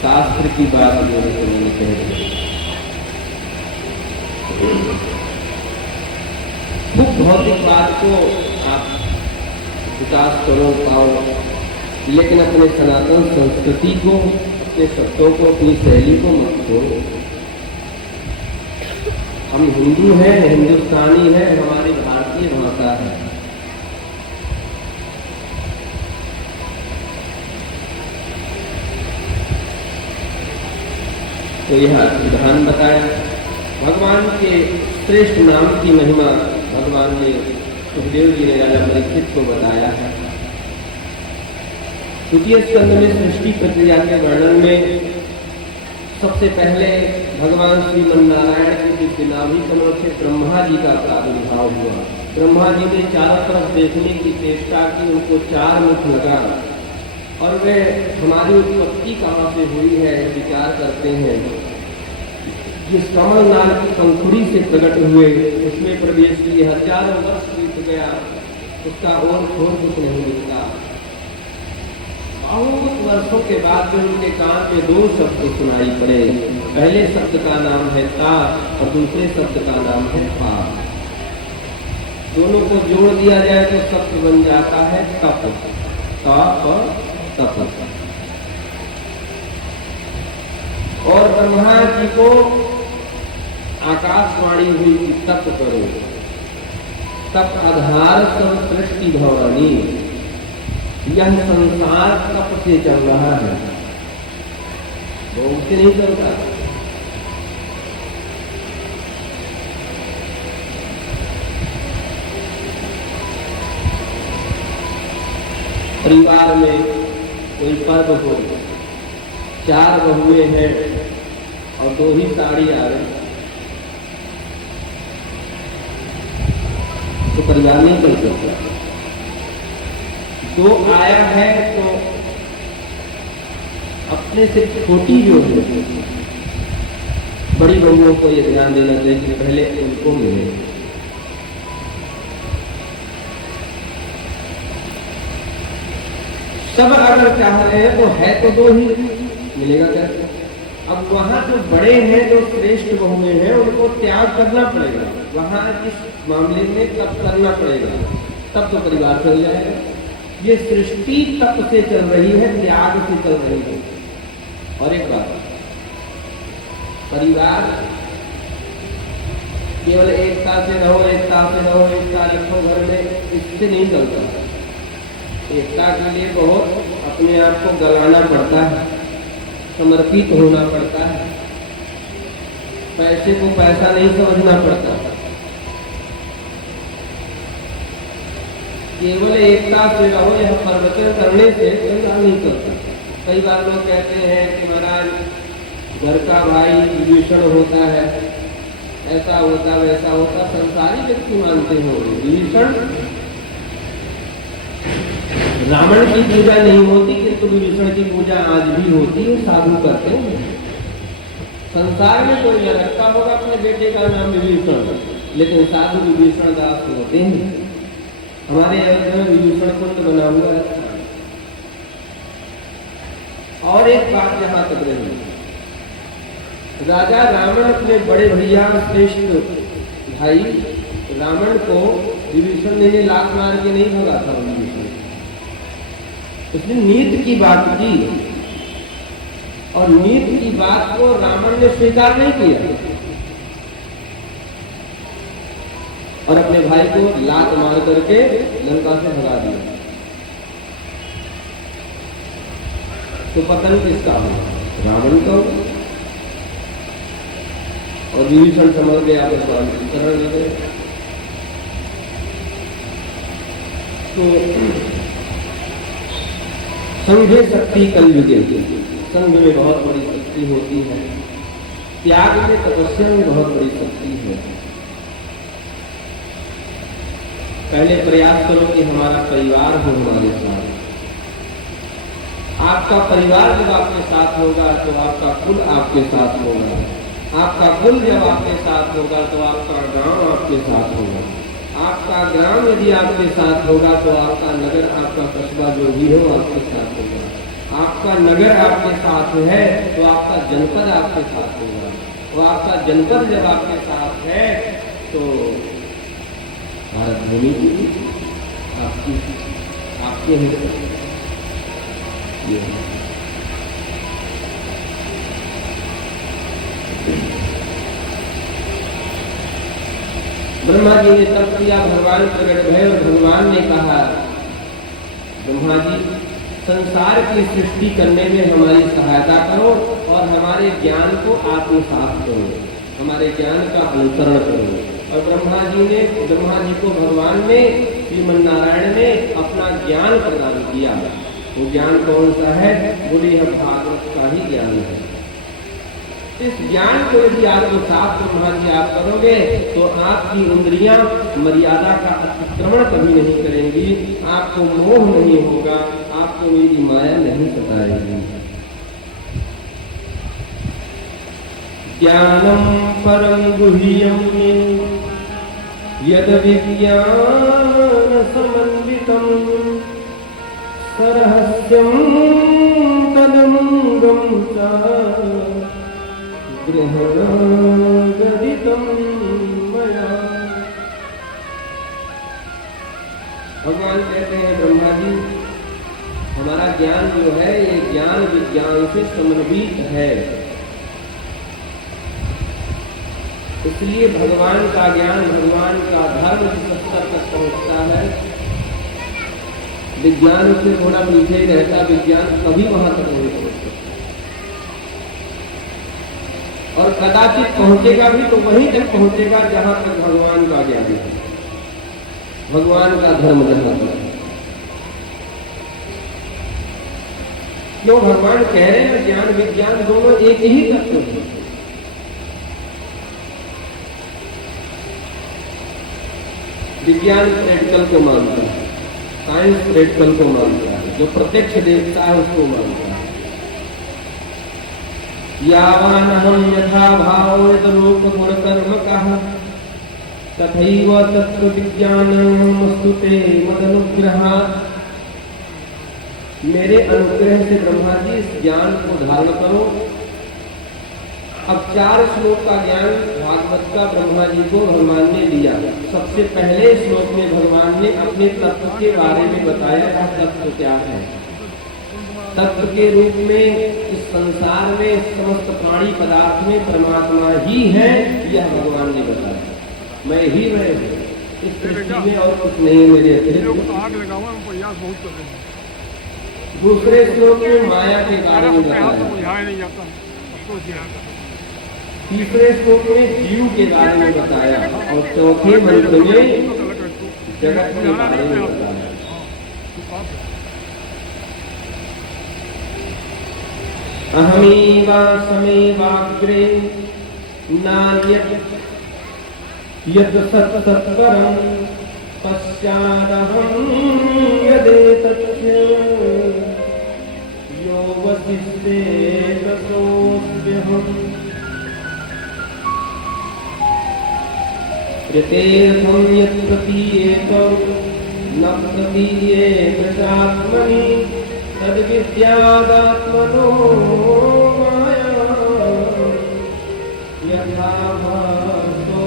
शास्त्र की बात मैंने कह दी। खूब भौतिक बात को आप विकास करो पाओ, लेकिन अपने सनातन संस्कृति को, अपने शब्दों को, अपनी शैली को मत छोड़ो। हम हिंदू हैं, हिंदुस्तानी हैं, हमारी भारतीय भाषा है। तो यह विधान बताया भगवान के श्रेष्ठ नाम की महिमा भगवान ने सुखदेव जी ने राजा परीक्षित को बताया है। द्वितीय स्कंद में सृष्टि प्रक्रिया के वर्णन में सबसे पहले भगवान श्रीमन नारायण के दिव्य नाभि कमल से ब्रह्मा जी का प्रादुर्भाव हुआ। ब्रह्मा जी ने चारों तरफ देखने की चेष्टा की, उनको चार मुख लगा और वे हमारी उत्पत्ति कहाँ से हुई है विचार करते हैं। जिस कमल नाल की पंखुड़ी से प्रकट हुए उसमें प्रवेश किए, हजारों वर्ष बीत गया, उसका और छोर कुछ नहीं मिलता। बहुत वर्षों के बाद में उनके कान में दो शब्द सुनाई पड़े। पहले शब्द का नाम है ताप और दूसरे शब्द का नाम है पाप। दोनों को जोड़ दिया जाए तो शब्द बन जाता है तप, ताप और तप। और ब्रह्मा जी को आकाशवाणी हुई कि तप करो, तप आधार सब सृष्टि भवानी, यह संसार तप से चल रहा है, बहुत से नहीं चलता। परिवार में कोई पर्व हो, चार बहुएं हैं और दो ही साड़ी आ गई तो परिवार नहीं चल सकता। दो आया है तो अपने से छोटी जो है बड़ी बहुओं को यह ध्यान देना चाहिए कि पहले उनको मिले। सब अगर चाह रहे हैं तो है तो दो ही, मिलेगा क्या? अब वहां जो बड़े हैं, जो श्रेष्ठ बहुएं हैं, उनको त्याग करना पड़ेगा। वहां इस मामले में तप करना पड़ेगा, तब तो परिवार चल जाएगा। ये सृष्टि तप से चल रही है, त्याग से चल रही है। और एक बात, परिवार केवल एकता से रहो, एकता से रहो, एकता रखो घर में, इससे नहीं चलता। एकता के लिए बहुत अपने आप को गलाना पड़ता है, समर्पित होना पड़ता है, पैसे को पैसा नहीं समझना पड़ता। केवल एकता से रहो यह प्रवचन करने से परिवार नहीं करता। कई बार लोग कहते हैं कि महाराज घर का भाई विभीषण होता है, ऐसा होता वैसा होता। संसारी व्यक्ति मानते हो विभीषण, रावण की पूजा नहीं होती किंतु विभीषण की पूजा आज भी होती है, साधु करते हैं। संसार में कोई न रखता होगा अपने बेटे का नाम विभीषण, लेकिन साधु विभीषण दास होते हैं। हमारे अयोध्या में विभीषण कुंड बना हुआ है। और एक बात जहां तक रही, राजा रावण अपने बड़े भैया श्रेष्ठ भाई रावण को विभीषण ने लात मार के नहीं भगा था। विभीषण उसने नीत की बात की और नीत की बात को रावण ने स्वीकार नहीं किया और अपने भाई को लात मार करके लंका से भगा दिया। तो पतन किसका हुआ? रावण का। और विभीषण समझ गया शरण ले गए। तो संघ शक्ति कलयुगे, संघ में बहुत बड़ी शक्ति होती है। त्याग में, तपस्या में बहुत बड़ी शक्ति है। पहले प्रयास करो कि हमारा परिवार हो हमारे साथ। आपका परिवार जब आपके साथ होगा तो आपका कुल आपके साथ होगा। आपका कुल जब आपके साथ होगा तो आपका गांव आपके साथ होगा। आपका ग्राम यदि आपके साथ होगा तो आपका नगर, आपका कस्बा जो भी हो आपके साथ होगा। आपका नगर आपके साथ है तो आपका जनपद आपके साथ होगा। और आपका जनपद जब आपके साथ है तो भारत भूमि की आपके हृदय ये है। ब्रह्मा जी ने तप किया, भगवान प्रकट भय और भगवान ने कहा, ब्रह्मा जी संसार की सृष्टि करने में हमारी सहायता करो और हमारे ज्ञान को आत्मसात करो, हमारे ज्ञान का अनुसरण करो। और ब्रह्मा जी को भगवान ने, श्रीमन्नारायण ने अपना ज्ञान प्रदान किया। वो ज्ञान कौन सा है? बोले यह भागवत का ही ज्ञान है। इस ज्ञान को यदि आत्मसात ब्रह्मा जी आप करोगे तो आपकी इंद्रियां मर्यादा का अतिक्रमण कभी नहीं करेंगी, आपको मोह नहीं होगा, आपको मेरी माया नहीं सताएगी। ज्ञानम परम गुह्यम यद विज्ञान समन्वितम सरहस्यम तदंगम ग्रहणगदितम मया। भगवान कहते हैं ब्रह्मा जी हमारा ज्ञान जो है ये ज्ञान विज्ञान से समन्वित है, इसलिए भगवान का ज्ञान, भगवान का धर्म जिस स्तर तक पहुंचता है विज्ञान से थोड़ा नीचे ही रहता, विज्ञान कभी वहां तक नहीं पहुंचता और कदाचित पहुंचेगा भी तो वहीं तक पहुंचेगा जहां तक भगवान का ज्ञान है, भगवान का धर्म जहां तक। क्यों? भगवान कह रहे हैं ज्ञान विज्ञान दोनों एक ही तत्व है। विज्ञान प्रैक्टिकल को मानता है, साइंस प्रैक्टिकल को मानता है, जो प्रत्यक्ष देखता है उसको मानता है। यावानहं यथा भावयत लोक गुण कर्म कः तथैव तत्व विज्ञानमस्तु ते मदनुग्रहात्। मेरे अनुग्रह से ब्रह्मा जी इस ज्ञान को धारण करो। अब 4 श्लोक का ज्ञान भागवत का ब्रह्मा जी को भगवान ने दिया। सबसे पहले श्लोक में भगवान ने अपने तत्व के बारे में बताया, तत्व क्या है। तत्व के रूप में इस संसार में समस्त प्राणी पदार्थ में परमात्मा ही है, यह भगवान ने बताया। मैं ही मैं हूँ, इस सृष्टि में और कुछ नहीं मेरे अतिरिक्त। दूसरे श्लोक में माया के बारे में बताया। तीसरे श्लोक में जीव के बारे में बताया और चौथे मंत्र में जगत के बारे में बताया। अहमेवासमेवाग्रे नान्यत् यत् सत्सत्परं पश्चादहं यदेतच्च यो वसिष्ठे ततोऽस्म्यहम्। कृतेऽर्थं यत् प्रतीयेत न प्रतीयेत चात्मनि तद्विद्यादात्मनो माया यथा भासो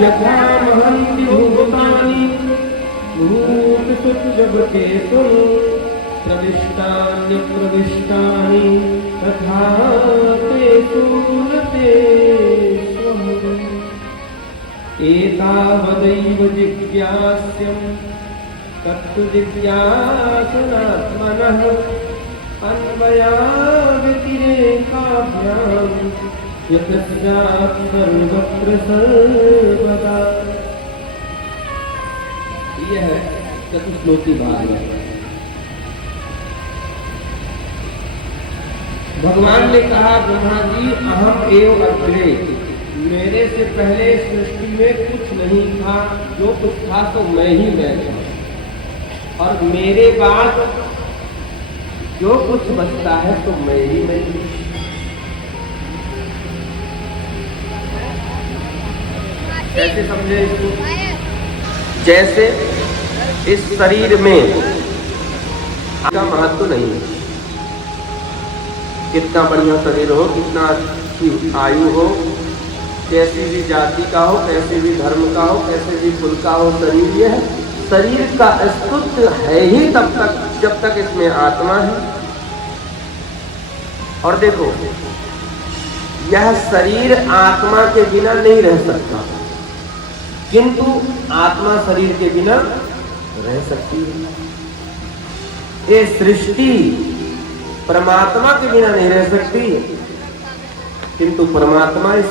यथा महन्ति भूतानि भूतसुजगतेषु प्रविष्टान्यप्रविष्टानि तथा तेषु न तेषु। एतावदैव जिज्ञास्यम् तत्त्वजिज्ञासनात्मनः अन्वयाव्यतिरेकाभ्याम् यतस्यात् सर्वत्र सर्वदा। यह है चतुश्लोकी भागवत। भगवान ने कहा ब्रह्मा जी अहम एव अग्रे, मेरे से पहले सृष्टि में कुछ नहीं था, जो कुछ था तो मैं ही मैं था, और मेरे बाद जो कुछ बचता है तो मैं ही मैं हूं। कैसे समझे इसको? जैसे इस शरीर में का महत्व नहीं है, कितना बढ़िया शरीर हो, कितना अच्छी आयु हो, कैसी भी जाति का हो, कैसे भी धर्म का हो, कैसे भी कुल का हो, शरीर ये है। शरीर का अस्तित्व है ही तब तक जब तक इसमें आत्मा है। और देखो यह शरीर आत्मा के बिना नहीं रह सकता, किंतु आत्मा शरीर के बिना रह सकती है। ये सृष्टि परमात्मा के बिना नहीं रह सकती, किंतु परमात्मा इस